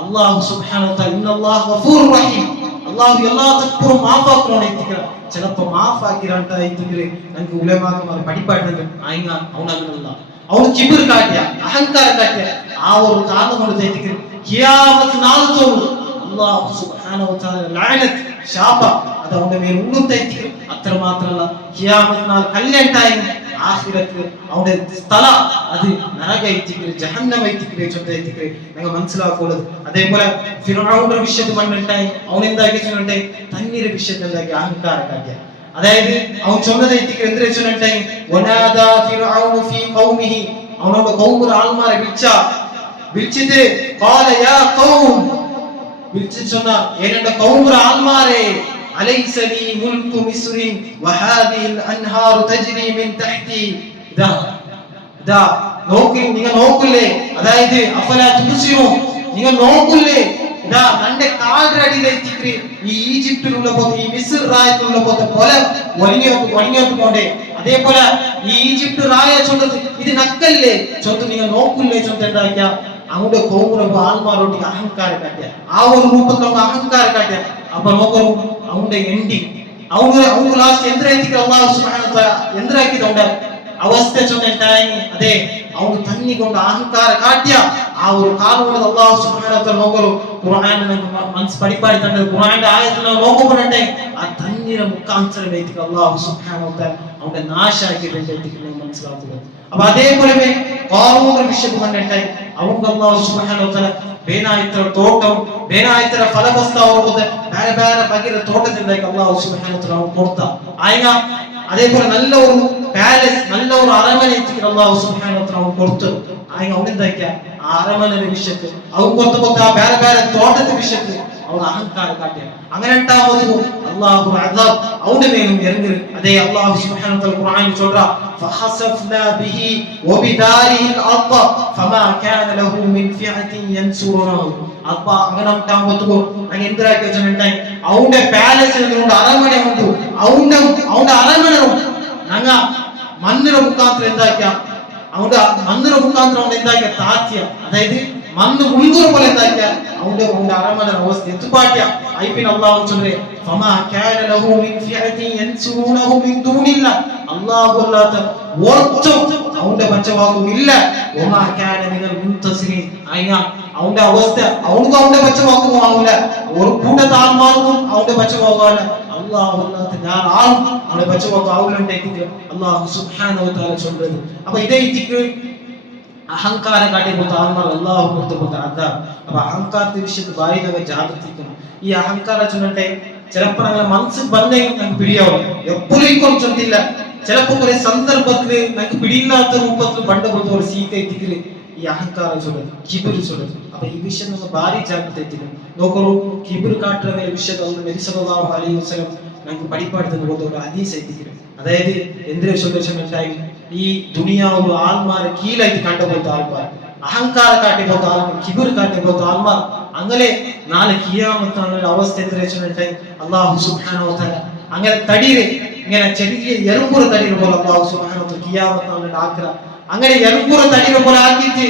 അല്ലാഹു സുബ്ഹാനഹു വ തആല ഇന്നല്ലാഹു ഗഫൂറുർ റഹീം അല്ലാഹു എല്ലാ തെറ്റും മാഫാക്കണോണെത്തിക്കുക ചിലപ്പോ മാഫാക്കിരണ്ടായിട്ടെങ്കിൽ നമുക്ക് ഉലമാക്കന്മാർ പഠിപ്പാടുന്നത് ആയിങ്ങ അവനങ്ങനല്ല അവന് കിബിർ കാട്ടിയ അഹങ്കാരം കാട്ടിയ ആ ഒരു കാരണം കൊണ്ട് തെറ്റിക്കും ഖിയാമത്ത് നാൾ തോന്നും അല്ലാഹു സുബ്ഹാനഹു വ തആല ലഅനത്ത് ശാപ അത് അവന്റെ മേൽ ഉണ്ണുത്തെറ്റിക്കും അത്രമാത്രമല്ല ഖിയാമത്ത് നാൾ കല്യാണ്ടായി ആഖിറത്തിൽ അവന്റെ സ്ഥല അത് നരകൈത്തിക്ക് ജഹന്നമൈത്തിക്ക് ചൊന്തൈത്തിക്ക് നിങ്ങൾ മനസ്സിലാക്കുന്നത് അതേപോലെ ഫിർഔന്റെ വിഷയത്തിൽ മണ്ണുണ്ടായി അവൻ എന്താക്കി തന്നീരെ വിഷയത്തിൽ എന്താക്കി അഹങ്കാരം കാട്ടിയ അതായത് അവൻ ചൊന്നതൈത്തിക്ക് എന്ത് വെച്ചുണ്ടായി വനാദാ ഫിർഔനു ഫീ ഖൗമിഹി അവനോട് ഖൗമുൽ ആൾമാരെ വിളിച്ചിട്ട് ഖാല യാ ഖൗം വിളിച്ചിട്ട് சொன்னா என்னோட ഖൗമുൽ ആൾമാരെ أليس لي ملك مصر وهذه الأنهار تجري من تحتي دا നോക്കി നിങ്ങൾ നോക്കില്ലേ അതായത് അഫലാ തുബ്സിറൂൻ നിങ്ങൾ നോക്കില്ലേ ഇതാ തന്റെ കാൽരടിയിലെത്തിക്ക് ഈ ഈജിപ്തിലുള്ള പോലെ ഈ മിസ്ർ രാജ്യത്തിലുള്ള പോലെ ഒളിഞ്ഞോട്ട് പോണ്ടേ അതേപോലെ ഈ ഈജിപ്ത് രായ ചൊന്നത് ഇത് നക്കല്ലേ ചൊത്ത് നിങ്ങൾ നോക്കില്ലേ ചൊത്ത് എന്താക്കിയ അങ്ങോട്ട് കോമുറപ്പ് ആൾമാരോട്ട് അഹങ്കാരം കാട്ടിയ ആ ഒരു രൂപത്തിലുള്ള അഹങ്കാരം കാട്ടിയ അപ്പൊ നോക്കൂ അവന്റെ എൻഡിങ് അവന് ലാസ്റ്റ് എന്തിനാക്കി അല്ലാഹു സുബ്ഹാനഹു വ തആല എന്തിനാക്കിയതുണ്ട് അവസ്ഥ ചൊന്നിട്ടായി അതെ അവന് തന്നികൊണ്ട് അഹങ്കാര കാട്ടിയ ആ ഒരു കാലം കൊണ്ട് അല്ലാഹു സുബ്ഹാനഹു വ തആല നോക്കൂ ഖുർആൻ മനസ്സ് പഠിപ്പാടി തന്നെ ഖുർആന്റെ ആയത്തിൽ നോക്കുമ്പോഴേ ആ തന്നിര മുഖാന്തരമേക്ക് അല്ലാഹു സുബ്ഹാനഹു വ തആല അവന്റെ നാശാക്കി വേണ്ടിയിട്ട് മനസ്സിലാക്കുക അപ്പൊ അതേപോലെ ഖാറൂന്റെ വിഷയം കണ്ടിട്ടായി അവൻ അല്ലാഹു സുബ്ഹാനഹു വ തആല ಬೇನಾಯ್ತರ ತೋಟಂ ಬೇನಾಯ್ತರ ಫಲವಸ್ತ ಹೋಗುತ್ತೆ ಬೇರೆ ಬೇರೆ ಬಗೆಯ ತೋಟದಿಂದಾಗಿ ಅಲ್ಲಾಹು ಸುಬ್ಹಾನಹು ವ ತಆಲ ಕೊಡ್ತಾ ಆಯ್ಗ അതേപോലെ നല്ല ഒരു പാലസ് നല്ല ഒരു അരമന എത്തിക്കാൻ അല്ലാഹു സുബ്ഹാനഹു വ തആല കൊടുത്തു ആയ്ಗ അവനെന്താക്കിയ ആ അരമനയുടെ വിഷയത്തിൽ അവൻ കൊടുത്ത ആ ಬೇರೆ ಬೇರೆ തോട്ടത്തിന്റെ വിഷയത്തിൽ അവൻ അഹങ്കാരം കാട്ടിയ അങ്ങനെ ഉണ്ടാവുന്നത് അല്ലാഹു അദാബ് അവന്റെ മേലും ഇറങ്ങി അതേ അല്ലാഹു സുബ്ഹാനഹു വ തആല ഖുർആനിൽ சொல்றா فخسفنا به وبداره الارض فما كان له من فئة ينصرونه അപ്പ അങ്ങനെ ഉണ്ടാവുമ്പോൾ അങ്ങ് എന്തിനാക്കി വെച്ചിട്ടുണ്ടായി അവന്റെ പാലസിൽ നിന്നുകൊണ്ട് അരമന ഉണ്ട് അവന്റെ അരമന ഞങ്ങ മണ്ണിന്റെ മുഖാന്തരം എന്താക്കിയ അവന്റെ മണ്ണിന്റെ മുഖാന്തരം അവൻ എന്താക്കിയ താത്തിയ അതായത് മണ്ണ് മുൻകൂർ പോലെ എന്താക്കിയ അവന്റെ അരമന അവസ്ഥ എത്തുപാട്ടിയ ഐപിൻ അല്ലാഹു ചൊല്ലേ ഫമാ കാന ലഹു മിൻ ഫിഅതി യൻസുറൂനഹു മിൻ ദൂനില്ല അല്ലാഹു അല്ലാത്ത ഓർത്തും അവന്റെ പച്ചവാക്കുമില്ല വമാ കാന മിനൽ മുൻതസിരീൻ ആയിന അവന്റെ അവസ്ഥ അവന്റെ പച്ചവാക്കും ആവില്ല ഒരു കൂട്ടത്തെ ആൾമാർക്കും അവന്റെ പച്ചവാകാല അല്ലാഹു അല്ലാത്ത ഞാൻ ആളും അവന്റെ പച്ചവാക്കും ആവില്ലുണ്ടെങ്കിൽ അല്ലാഹു സുബ്ഹാനഹു വ തആല ചൊല്ലുന്നത് അപ്പൊ ഇതേ ഇതിക്ക് അഹങ്കാരം കാട്ടിയപ്പോൾ ആൾമാർ അല്ലാഹു കൊടുത്ത അദാബ് അപ്പൊ അഹങ്കാരത്തെ വിഷയത്തിൽ ഭാര്യ നമ്മൾ ജാഗ്രതിക്കണം ഈ അഹങ്കാരം ചൊല്ലട്ടെ ചിലപ്പോൾ ഞങ്ങളെ മനസ്സിൽ ಬಂದೇ നമുക്ക് പിടിയാവും എപ്പോഴും ചൊല്ലില്ല ചിലപ്പോൾ കുറെ സന്ദർഭത്തിൽ നമുക്ക് പിടിയില്ലാത്ത രൂപത്തിൽ പണ്ടുപോലത്തെ ഒരു സീറ്റെത്തിക്കല് ഈ അഹങ്കാരം ചൊല്ലുന്നത് കിബിർ ചൊല്ലുന്നത് അപ്പൊ ഈ വിഷയം നമ്മൾ ഭാര്യ ജാഗ്രത എത്തിക്കണം നോക്കൂ കിബിർ കാട്ടുന്ന വിഷയം നബി സല്ലല്ലാഹു അലൈഹി വസല്ലം നമുക്ക് പഠിപ്പാടുന്ന പോലത്തെ ഒരു ഹദീസ് എത്തിക്കണം അതായത് എന്തിനെ ചൊല്ലിച്ചായി ഈ ദുനിയാവ് ആൾമാരെ കീഴായിട്ട് കണ്ടുപോലത്തെ ആൾമാർ അഹങ്കാര കാട്ടിപ്പോത്ത ആൾമാർ കിബിർ കാട്ടിപ്പോത്ത ആൾമാർ അങ്ങനെ നാളെ ഖിയാമത്താനുള്ള അവസ്ഥ എത്ര വെച്ചിട്ടുണ്ടായി അല്ലാഹു സുബ്ഹാനഹു വ തആല അങ്ങനെ തടിയിലെ ഇങ്ങനെ ചെറിയ എറുമ്പുറ തടിയിൽ പോലെ അല്ലാഹു സുബ്ഹാനഹു വ തആല ഖിയാമത്താനുള്ള ആക്ര അങ്ങനെ എറുമ്പുറ തടിയിൽ പോലെ ആക്കിയിട്ട്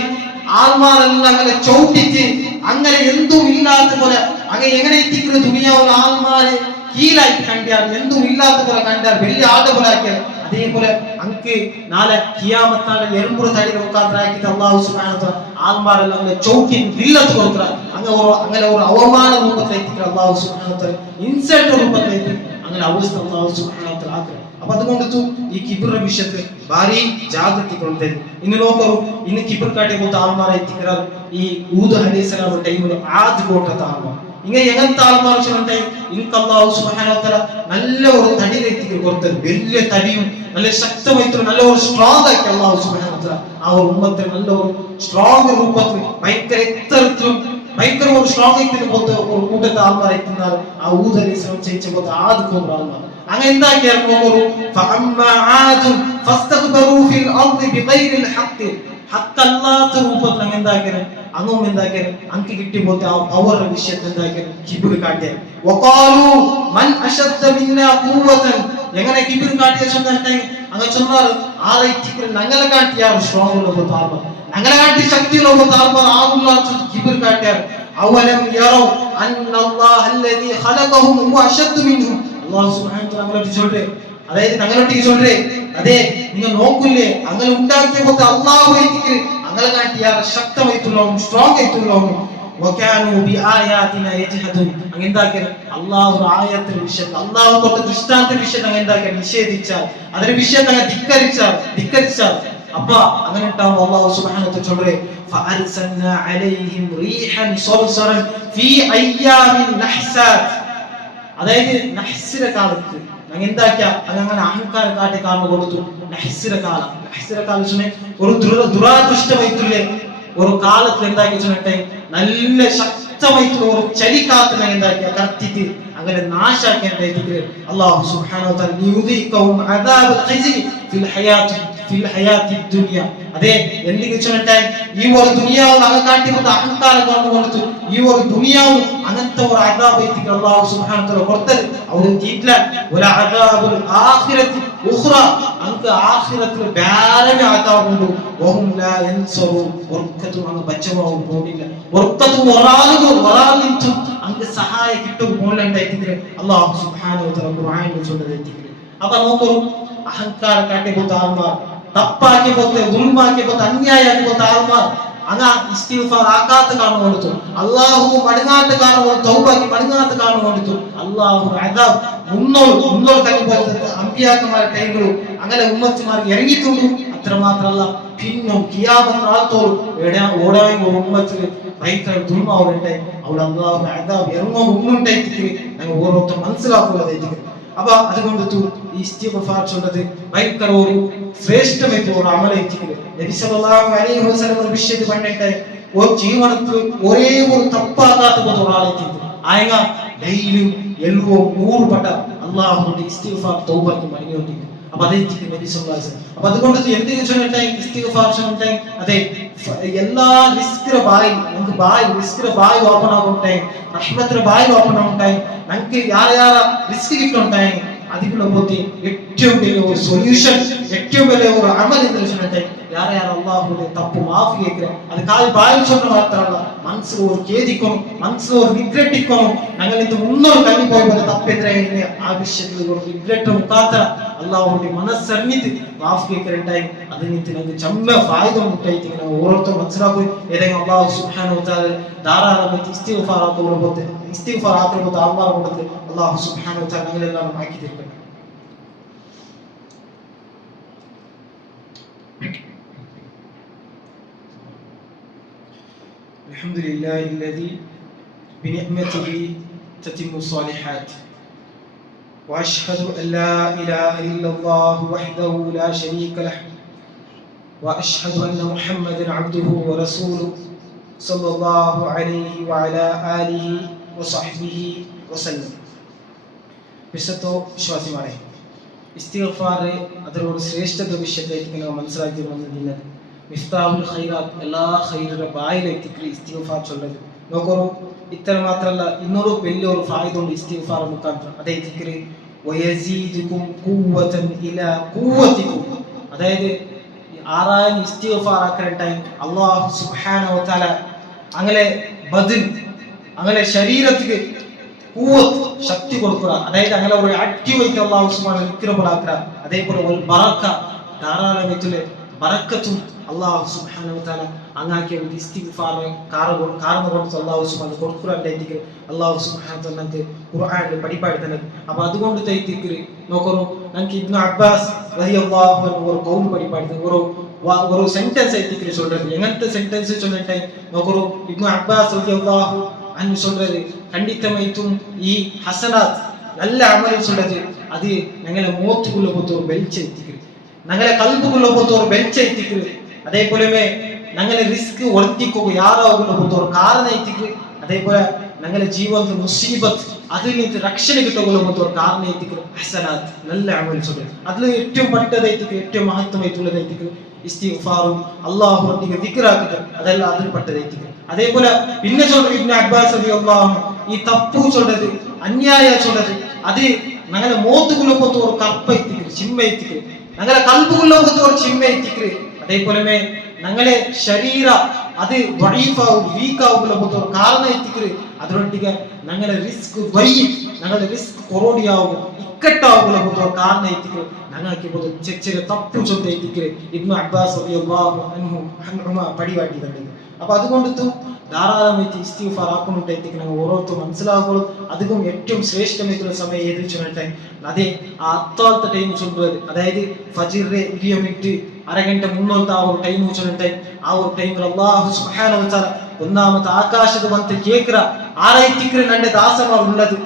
ആൾമാരെല്ലാം അങ്ങനെ ചവിട്ടിട്ട് അങ്ങനെ എന്തും ഇല്ലാത്ത പോലെ അങ്ങനെ എങ്ങനെ എത്തിക്കുന്ന ദുനിയാവുള്ള ആൾമാരെ കീഴായിട്ട് കണ്ടാൽ എന്തും ഇല്ലാത്ത പോലെ കണ്ടാൽ വലിയ ആളുടെ പോലെ ആക്കിയാൽ അതേപോലെ അങ്ങക്ക് നാളെ ഖിയാമത്താലെ എറുമ്പുറ തടിയുടെ മുഖാന്തരാക്കിയിട്ട് അല്ലാഹു സുബ്ഹാനഹു വ തആല ആൾമാരെല്ലാം അങ്ങനെ ചവിട്ടി വില്ലത്ത് കൊടുക്കുക അങ്ങനെ ഒരു അവമാന രൂപത്തിലേക്ക് അല്ലാഹു സുബ്ഹാനഹു വ തആല ഇൻസൾട്ട് രൂപത്തിലേക്ക് അങ്ങനെ അവസ്ഥ അല്ലാഹു സുബ്ഹാനഹു വ തആല ആക്കുക അപ്പൊ അതുകൊണ്ട് ഈ കിബിറിന്റെ വിഷയത്തിൽ ഭാരി ജാഗ്രത കൊണ്ടത് ഇന്ന് നോക്കൂ ഇന്ന് കിബിർ കാട്ടിപ്പോലത്തെ ആൾമാരെ എത്തിക്കാറ് ഈ ഊദ് അലൈഹിസ്സലാം ടൈമിൽ ആദ്യ കോട്ടത്തെ ആൾമാർ ഇങ്ങനെ എങ്ങനത്തെ ആൾമാർ വെച്ചിട്ടുണ്ടെങ്കിൽ ഇൻക്ക് അല്ലാഹു സുബ്ഹാനഹു വ തആല നല്ല ഒരു തടിയിലെത്തിക്ക് കൊടുത്തത് വലിയ തടിയും നല്ല ശക്തമായിട്ട് നല്ല ഒരു സ്ട്രോങ് ആക്കി അല്ലാഹു സുബ്ഹാനഹു വ തആല ആ ഒരു ഉമ്മത്തെ നല്ല ഒരു സ്ട്രോങ് രൂപത്തിൽ ഭയങ്കര എത്തരത്തിലും ഭയങ്കര ഒരു സ്ട്രോങ് ആയിട്ട് പോലത്തെ ഒരു കൂട്ടത്തെ ആൾമാർ എത്തുന്നത് ആ ഊദ് അലൈഹിസ്സലാം ചെയ്യിച്ച പോലത്തെ ആദ്യ കോട്ട ആൾമാർ അങ്ങനെ എന്താക്കിയാൽ നോക്കൂ ഫഅമ്മാ ആദുൻ ഫസ്തഗ്ബറൂ ഫിൽ അർദി ബിഗൈരിൽ ഹഖ് ഹക്കല്ലാത്ത രൂപത്തിൽ അങ്ങ് എന്താക്കിയത് അങ്ങും എന്താക്കിയത് അങ്ങ് കിട്ടി പോലത്തെ ആ പവറുടെ വിഷയത്തിൽ എന്താക്കിയത് കിബിർ കാട്ടിയത്. വഖാലു മൻ അശദ്ദ മിന്നാ ഖുവ്വതൻ, എങ്ങനെ കിബിർ കാട്ടിയ ചൊല്ലിട്ടെ അങ്ങ് ചൊന്നാറ് ആളൈറ്റിക്ക് ഞങ്ങളെ കാട്ടിയാറ് സ്ട്രോങ് ഉള്ള പോലത്തെ ആൾമാർ, ഞങ്ങളെ കാട്ടി ശക്തിയുള്ള പോലത്തെ ആൾമാർ ആവുള്ള കിബിർ കാട്ടിയാർ. അവലം യറൗ അന്നല്ലാഹ അല്ലദീ ഖലഖഹും ഹുവ അശദ്ദു മിൻഹും, അല്ലാഹു സുബ്ഹാനഹു വ തആല ഞങ്ങളോട് ചൊല്ലേ, അതായത് ഞങ്ങളൊട്ടിക്ക് ചൊല്ലേ, അതെ നിങ്ങൾ നോക്കില്ലേ അങ്ങനെ ഉണ്ടാക്കിയ പോലത്തെ അല്ലാഹു ആയിട്ടിക്ക് അങ്ങനെ കാട്ടിയാറ് ശക്തമായിട്ടുള്ളവരും സ്ട്രോങ് ആയിട്ടുള്ളവരും. വകാനു ബിആയാതിനാ യജ്ഹദൂൻ, അങ്ങ് എന്താക്കിയത് അല്ലാഹു ആയത്തിന്റെ വിഷയം അല്ലാഹു കൊടുത്ത ദൃഷ്ടാന്തത്തിന്റെ വിഷയം അങ്ങ് എന്താക്കിയത് നിഷേധിച്ചാൽ, അതിന്റെ വിഷയത്തെ അങ്ങ് ധിക്കരിച്ചാൽ അപ്പൊ അങ്ങനെ ഉണ്ടാവും അല്ലാഹു സുബ്ഹാനഹു വ തആല ചൊല്ലേ ഫഅർസൽനാ അലൈഹിം റീഹൻ സർസറൻ ഫീ അയ്യാമിൻ നഹ്സാത്, അതായത് നഹ്സിലെ കാലത്ത് ഞങ്ങൾ എന്താക്കിയ അങ്ങനെ അഹങ്കാരം കാട്ടി കാരണം കൊടുത്തു. നഹ്സിലെ കാലം ഒരു ദുരാദൃഷ്ടമായിട്ടില്ലേ ഒരു കാലത്ത് എന്താക്കി വെച്ചിട്ടെ നല്ല ശക്തമായിട്ടുള്ള ഒരു ചലിക്കാത്ത എന്താക്കിയ കത്തിട്ട് അങ്ങനെ നാശാക്കിയ അല്ലാഹു സുബ്ഹാനഹു വ തആല യുദീഖും അദാബുൽ ഖിസി ഫിൽ ഹയാത്തി ദുനിയ, അതെ എന്തിനു വെച്ചിട്ടെ ഈ ഒരു ദുനിയാവ് അങ്ങ് കാട്ടിക്കൊണ്ട് അഹങ്കാരം കൊണ്ടുകൊടുത്തു. ഈ ഒരു ദുനിയാവ് അങ്ങനത്തെ ഒരു അദാബ് അല്ലാഹു സുബ്ഹാനഹു വ തആല കൊടുത്തത് അവര് തീറ്റില്ല. വല അദാബുൽ ആഖിറത്തി ഉഖ്റ, അങ്ങ് ആഖിറത്തിൽ വേറെ അദാബുണ്ട്. വഹും ലാ യൻസറൂൻ, വർക്കത്തും അങ്ങ് ബച്ചമാവും പോണില്ല. വർക്കത്തും വറാലിറ്റും അങ്ങ് സഹായ കിട്ടും പോലുണ്ടായിട്ട് അല്ലാഹു സുബ്ഹാനഹു വ തആല ഖുർആനിൽ ചൊല്ലുന്നത്. അപ്പൊ നോക്കൂ, അഹങ്കാരം കാട്ടി പോത്ത ആൾമാർ, തപ്പാക്കി പോത്തെ ദുൽമാക്കി പോത്തെ അന്യായാക്കി പോത്ത ആൾമാർ അങ്ങ് ഇസ്തിഗ്ഫാർ ആക്കാത്ത കാരണം കൊടുത്തു. അല്ലാഹു മടങ്ങാത്ത കാരണം കൊടുത്തു, തൗബാക്കി മടങ്ങാത്ത കാരണം കൊടുത്തു. അല്ലാഹു അദാബ് മുന്നോൾ കൈ പോലത്തെ അമ്പിയാക്കന്മാരുടെ കൈകളും അങ്ങനെ ഉമ്മത്തിമാർക്ക് ഇറങ്ങിയിട്ടുണ്ട്. അത്രമാത്രമല്ല പിന്നും ഖിയാമത്ത് നാളത്തോളം ഓടായ ഉമ്മത്തിൽ ഭയങ്കര ദുൽമാവുണ്ടായി അവിടെ അല്ലാഹു അദാബ് ഇറങ്ങോ ഉമ്മുണ്ടായിട്ട് ഞങ്ങൾ ഓരോരുത്തർ മനസ്സിലാക്കുള്ളതായിട്ട്. അപ്പൊ അതുകൊണ്ട് ഈ ഇസ്തിഗ്ഫാർ ചൊല്ലത് ഭയങ്കര ഒരു ശ്രേഷ്ഠമായിട്ട് ഒരു അമലായിട്ട് നബി സല്ലല്ലാഹു അലൈഹി വസല്ലം ഒരു വിഷയത്തിൽ പറഞ്ഞിട്ട് ഒരു ജീവനത്തിൽ ഒരേ ഒരു തപ്പാകാത്ത ഒരാളായിട്ട് ആയക ഡെയിലിയും എല്ലോ 100 പട്ട അല്ലാഹുവിന്റെ ഇസ്തിഗ്ഫാർ തൗബക്ക് മടങ്ങിയോണ്ടിരിക്കും. അപ്പൊ അതായിട്ട് നബി സല്ലല്ലാഹു അലൈഹി വസല്ലം അപ്പൊ അതുകൊണ്ട് എന്തിനു ചൊല്ലിട്ടെ ഇസ്തിഗ്ഫാർ ചൊല്ലിട്ടെ അതെ എല്ലാ റിസ്കിന്റെ ബായ് റിസ്കിന്റെ ബായ് ഓപ്പൺ ആകുണ്ടായി, റഹ്മത്തിന്റെ ബായ് ഓപ്പൺ ആകുണ്ടായി, നമുക്ക് ಯಾರ റിസ്ക് കിട്ടുണ്ടായി. അതിനുള്ള പോത്തി ഏറ്റവും വലിയ ഒരു സൊല്യൂഷൻ, ഏറ്റവും വലിയ ഒരു അമൽ എന്ന് വെച്ചിട്ടുണ്ടെ ಯಾರ അല്ലാഹുവിന്റെ തപ്പ് മാഫ് കേൾക്കുക. അത് കാൽ ബായിൽ ചൊന്ന മാത്രമല്ല, മനസ്സിൽ ഒരു ഖേദിക്കണം, മനസ്സിൽ ഒരു റിഗ്രറ്റ് ഇക്കണം. ഞങ്ങൾ ഇത് മുന്നോട്ട് കഴിഞ്ഞു പോയ പോലെ തപ്പെത്ര ആ വിഷയത്തിൽ ഒരു റിഗ്രറ്റ് മുഖാന്തര അല്ലാഹുവിന്റെ മനസ്സറിഞ്ഞിട്ട് മാഫ് കേൾക്കലുണ്ടായി. അതിനിട്ട് ഞങ്ങൾക്ക് ചമ്മ ഫായ്ദ ഉണ്ടായിട്ട് ನಾವು ഓരോരുത്തർ മനസ്സിലാക്കും. ഏതെങ്കിലും അല്ലാഹു സുബ്ഹാനഹു വ തആല ധാരാളമായിട്ട് ഇസ്തിഗ്ഫാർ ആക്കുമ്പോൾ ആൾമാർ കൊടുത്ത് അല്ലാഹു സുബ്ഹാനഹു വ തആല ഞങ്ങളെല്ലാം ആക്കി തരും. الحمد لله الذي بنعمته تتم الصالحات، وأشهد أن لا إله إلا الله وحده لا شريك له، وأشهد أن محمدا عبده ورسوله صلى الله عليه وعلى آله وصحبه وسلم. വിശുദ്ധോ വിശ്വാസിമാരെ, ഇസ്തിഗ്ഫാർ അതിലൊരു ശ്രേഷ്ഠത വിഷയത്തിലേക്ക് നമ്മൾ മനസ്സിലാക്കി വന്നതിന് മിഫ്താഹുൽ ഖൈറാത്ത്, എല്ലാ ഖൈറിന്റെ ബായിലേക്ക് ഇസ്തിഗ്ഫാർ ചൊല്ലത്. നോക്കൂ, ഇത്ര മാത്രമല്ല ഇന്നൊരു വലിയൊരു ഫായിദ ഉണ്ട് ഇസ്തിഗ്ഫാർ മുഖാന്തരം. അതേ ദിക്ർ വയസീദുകും ഖുവ്വതൻ ഇലാ ഖുവ്വതികും, അതായത് ആറായിരം ഇസ്തിഗ്ഫാർ ആക്കുന്ന ടൈം അല്ലാഹു സുബ്ഹാനഹു വ തആല അങ്ങനെ ബദൻ അങ്ങനെ ശരീരത്തിക്ക് ഖുവ്വത്ത് ശക്തി കൊടുക്കുക. അതായത് അങ്ങനെ ഒരു ആക്റ്റീവ് ആയിട്ട് അല്ലാഹു സുബ്ഹാനഹു ദിക്റബിലാക്കുക. അതേപോലെ ഒരു ബറക്ക ധാരാളമായിട്ടുള്ള ബറക്കത്തും അല്ലാഹു സുബ്ഹാനഹു വ തആല അങ്ങാക്കിയ ഒരു ഇസ്തിഗ്ഫാർ കാരണം കൊണ്ട് അല്ലാഹു സുബ്ഹാനഹു കൊടുക്കുറാൻഡേക്ക് അല്ലാഹു സുബ്ഹാനഹു വ തആല നമുക്ക് ഖുർആനിൽ പഠിപ്പാടി തന്നെ. അപ്പോൾ അതുകൊണ്ട് തൈതിക്ർ നോക്കൂ, നമുക്ക് ഇബ്നു അബ്ബാസ് റളിയല്ലാഹു അൻഹു ഒരു കൗൽ പഠിപ്പാടി ഒരു സെന്റൻസ് ஐதிக்ர் சொல்றது. எங்கத்த சென்டென்ஸ் சொல்லிட்டே നോക്കൂ, ഇബ്നു അബ്ബാസ് റളിയല്ലാഹു അൻഹു சொல்றது கண்டித்தமைத்தும் ഈ ഹസനാത്ത് நல்ல அமல் சொல்றது அது ഞങ്ങളെ மூத்துக்குள்ள போட்டு ஒரு பெல்ச் ஐதிக்ர், ഞങ്ങളെ കൽബുക്കുള്ള പോട്ട് ഒരു ബെൽച്ച് ஐதிக்ர். അതേപോലെ ഞങ്ങളെ റിസ്ക് ഒളിത്തിക്കുക യാറാകുന്ന പോട്ട് ഒരു കാരണം ஐதிக்ர். അതേപോലെ ഞങ്ങളെ ജീവിതത്തിൽ മുസീബത്ത് അതിൽ നിന്ന് രക്ഷ കിട്ടുകയുള്ള പോട്ട് ഒരു കാരണം ஐதிக்ர். ഹസനാത്ത് നല്ല അമൽ சொல்றது. അതിൽ ഏറ്റവും പെട്ടത് ஐதிக்ர், ഏറ്റവും മഹത്വമായിട്ടുള്ളത് ஐதிக்ر ഇസ്തിഗ്ഫാറും അല്ലാഹുവിന്റെ ദിക്റാക്കിട്ട് അതെല്ലാം അതിൽ പെട്ടതായിരിക്കും. അതേപോലെ പിന്നെ சொல்ற ഇബ്നു അബ്ബാസ് റളിയല്ലാഹു അൻഹു ഈ തപ്പു சொல்றது അന്യായ சொல்றது അത് ഞങ്ങളെ മോത്തുകുള്ള പോത്ത് ഒരു കപ്പൈത്തിക്ക് ചിമ്മൈത്തിക്ക് ഞങ്ങളെ കൽബുകുള്ള പോത്ത് ഒരു ചിമ്മൈത്തിക്ക് അതേപോലെ ഞങ്ങളെ ശരീര അത് ദഈഫാവും വീക്കാവുള്ള പോത്ത് ഒരു കാരണൈത്തിക്ക് ಅದರೊಟ್ಟಿಗೆ ഞങ്ങളെ റിസ്ക് വൈ ഞങ്ങളെ റിസ്ക് കൊറോഡിയാവും ഇക്കട്ടാവുള്ള പോത്ത് ഒരു കാരണൈത്തിക്ക് ഞങ്ങൾക്ക് പോത്ത് ചെറിയ തപ്പു ചൊല്ലൈത്തിക്ക് ഇബ്നു അബ്ബാസ് റളിയല്ലാഹു അൻഹു പടിവാട്ടിട്ടുണ്ട്. അപ്പൊ അതുകൊണ്ട് ധാരാളമായിട്ട് ഇസ്തിഗ്ഫാർ ആക്കുന്നുണ്ടായിട്ട് ഞങ്ങൾ ഓരോരുത്തരും മനസ്സിലാക്കുള്ളൂ. അതിലും ഏറ്റവും ശ്രേഷ്ഠമായിട്ടുള്ള സമയം ഏത് വെച്ചിട്ടുണ്ടെ അതെ ആ അത്താഴത്തെ ടൈം ചൊല്ലുന്നത്, അതായത് ഫജിറിന്റെ 20 മിനിറ്റ് അരഗಂಟೆ മുന്നോട്ട് ആ ഒരു ടൈം വെച്ചിട്ടുണ്ടെ ആ ഒരു ടൈമിൽ അല്ലാഹു സുബ്ഹാനഹു വ തആല ഒന്നാമത്തെ ആകാശത്ത് വന്ന് കേൾക്കറ ആരായിത്തിക്ക് നന്റെ ദാസമാർ ഉള്ളത്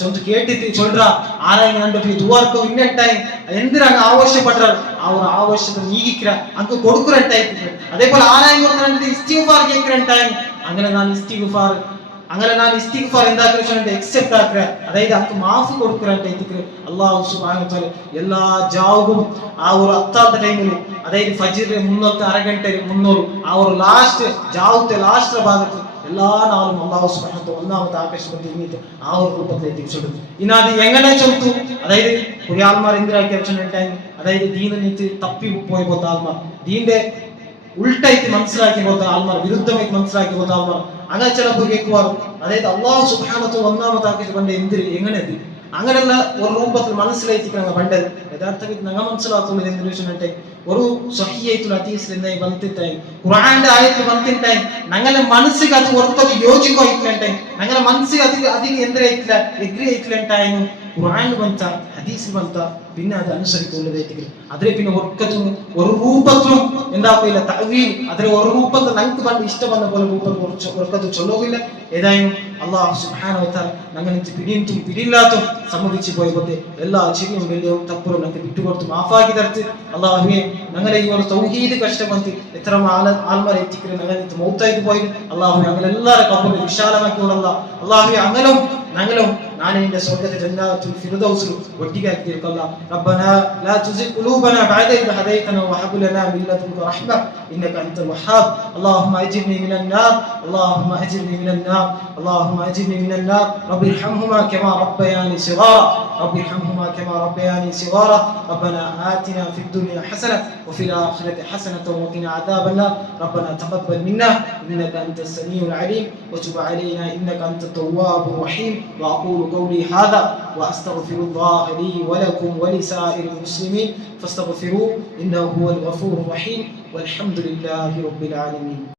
ചൊന്ന് കേട്ടിട്ട് ചൊല്ലുക ആരായി കണ്ടിട്ട് ദുആർക്ക് ഇന്ന ടൈം എന്തിനാണ് ആവശ്യപ്പെട്ട ആ ഒരു ആവശ്യത്തെ നീക്കിക്കിற അങ്ങ് കൊടുക്കുന്ന ടൈം. അതേപോലെ ആരായി കൊടുക്കുന്ന ഇസ്തിഗ്ഫാർ കേൾക്കുന്ന ടൈം അങ്ങനെ ഞാൻ ഇസ്തിഗ്ഫാർ എന്താക്കുന്ന എക്സെപ്റ്റ് ആക്കുക, അതായത് അങ്ങ് മാഫ് കൊടുക്കുന്ന ടൈത്തിക്ക് അല്ലാഹു സുബ്ഹാനഹു വ തആല എല്ലാ ജാവും ആ ഒരു അത്താഴത്തെ ടൈമിലും അതായത് ഫജ്റിന്റെ മുന്നോട്ട് അരഗಂಟೆ മുന്നോട്ട് ആ ഒരു ലാസ്റ്റ് ജാവത്തെ ലാസ്റ്റ് ഭാഗത്ത് എല്ലാ നാളും അല്ലാഹു സുബ്ഹാനഹു വ തആല ഒന്നാമത്തെ ആകാശത്തിൽ ഇങ്ങിട്ട് ആ ഒരു രൂപത്തിലേക്ക് ചൊല്ലും. ഇനി അത് എങ്ങനെ ചൊല്ലുന്നു, അതായത് ഒരു ആൾമാർ എന്തിനാക്കി വെച്ചിട്ടുണ്ടെ അതായത് ദീനിട്ട് തപ്പി പോയി പോത്ത ആൾമാർ ദീന്റെ ഉൾട്ടായിട്ട് മനസ്സിലാക്കി പോത്ത ആൾമാർ വിരുദ്ധമായിട്ട് മനസ്സിലാക്കി പോത്ത ആൾമാർ അങ്ങനെ ചിലപ്പോൾ കേൾക്കുവാറും അതായത് അല്ലാഹു സുബ്ഹാനഹു വ തആല ഒന്നാമത്തെ ആകാശം പണ്ട് എന്തിന് എങ്ങനെ അങ്ങനെയുള്ള ഒരു രൂപത്തിൽ മനസ്സിലാക്കിക്ക പണ്ടത് യഥാർത്ഥത്തിൽ ഞങ്ങൾ മനസ്സിലാക്കുന്നത് എന്ത് വെച്ചിട്ടുണ്ടെ ഒരു സ്വഹീഹത്തുൽ ഹദീസിൽ എന്തായി ಬಂದಿದ್ದಾയി ഖുർആന്റെ ആയത്ത് ಬಂದಿದ್ದಾയി ഞങ്ങളുടെ മനസ്സിಗೆ ಅದು ಒರ್ತದು ಯೋಜಿಕೋಯ್ತಂತೆ ഞങ്ങളുടെ മനസ്സിಗೆ അതിಗೆ ಎಂದರೈತಿಲ್ಲ ಎಗ್ರಿ ಐತಂತಾಯಿನು ഖുർആൻ ಬಂತ ഹദീസ് ಬಂತ പിന്നെ അത് അനുസരിക്കുള്ളതായിരിക്കും. അതിലെ പിന്നെ ഒർക്കത്തും ഒരു രൂപത്തിലും എന്താക്കില്ല തഅവീൽ അതിലെ ഒരു രൂപത്തിൽ ഞങ്ങൾക്ക് പണ്ട് ഇഷ്ടം വന്ന പോലെ രൂപത്തിൽ ഒർക്കത്ത് ചൊല്ലുകയില്ല. ഏതായാലും അല്ലാഹു സുബ്ഹാനഹു വ തആല ഞങ്ങളെ പിടിയും പിടിയില്ലാത്തും സമ്മതിച്ചു പോയപ്പോഴത്തെ എല്ലാ ചെറിയും വലിയ തപ്പും ഞങ്ങൾക്ക് വിട്ടുകൊടുത്ത് മാഫാക്കി തരത്ത് അല്ലാഹുവേ ഞങ്ങളെ ഈ ഒരു തൗഹീദ് കഷ്ടപ്പെട്ട് എത്ര ആൾമാരെ എത്തിക്കുന്നത് ഞങ്ങൾ മൗത്തായിട്ട് പോയത് അല്ലാഹുവേ ഞങ്ങളെല്ലാവരും കബറിനെ വിശാലമാക്കി കൊള്ളല്ല. അല്ലാഹുവേ ഞങ്ങളും നാളെ സ്വർഗ്ഗത്തെ ജന്നാത്തുൽ ഫിർദൗസിൽ ഒട്ടിക്കാക്കി തീർക്കല്ല. റബ്ബനാ ലാ തുസിഗ് ഖുലൂബനാ ബഅദ ഇദ് ഹദൈതനാ വഹബ് ലനാ മിൻ ലദുൻക റഹ്മ ഇന്നക അൻതൽ വഹ്ഹാബ്. اللهم اجرني من النار اللهم اجرني من النار اللهم اجرني من النار رب ارحمهما كما ربياني صغارا رب ارحمهما كما ربياني صغارا ربنا آتنا في الدنيا حسنة وفي الآخرة حسنة وقنا عذاب النار ربنا تقبل منا إنك أنت السميع العليم وتب علينا إنك أنت التواب الرحيم. وأقول قولي هذا وأستغفر الله لي ولكم ولسائر المسلمين فاستغفروه إنه هو الغفور الرحيم والحمد لله رب العالمين.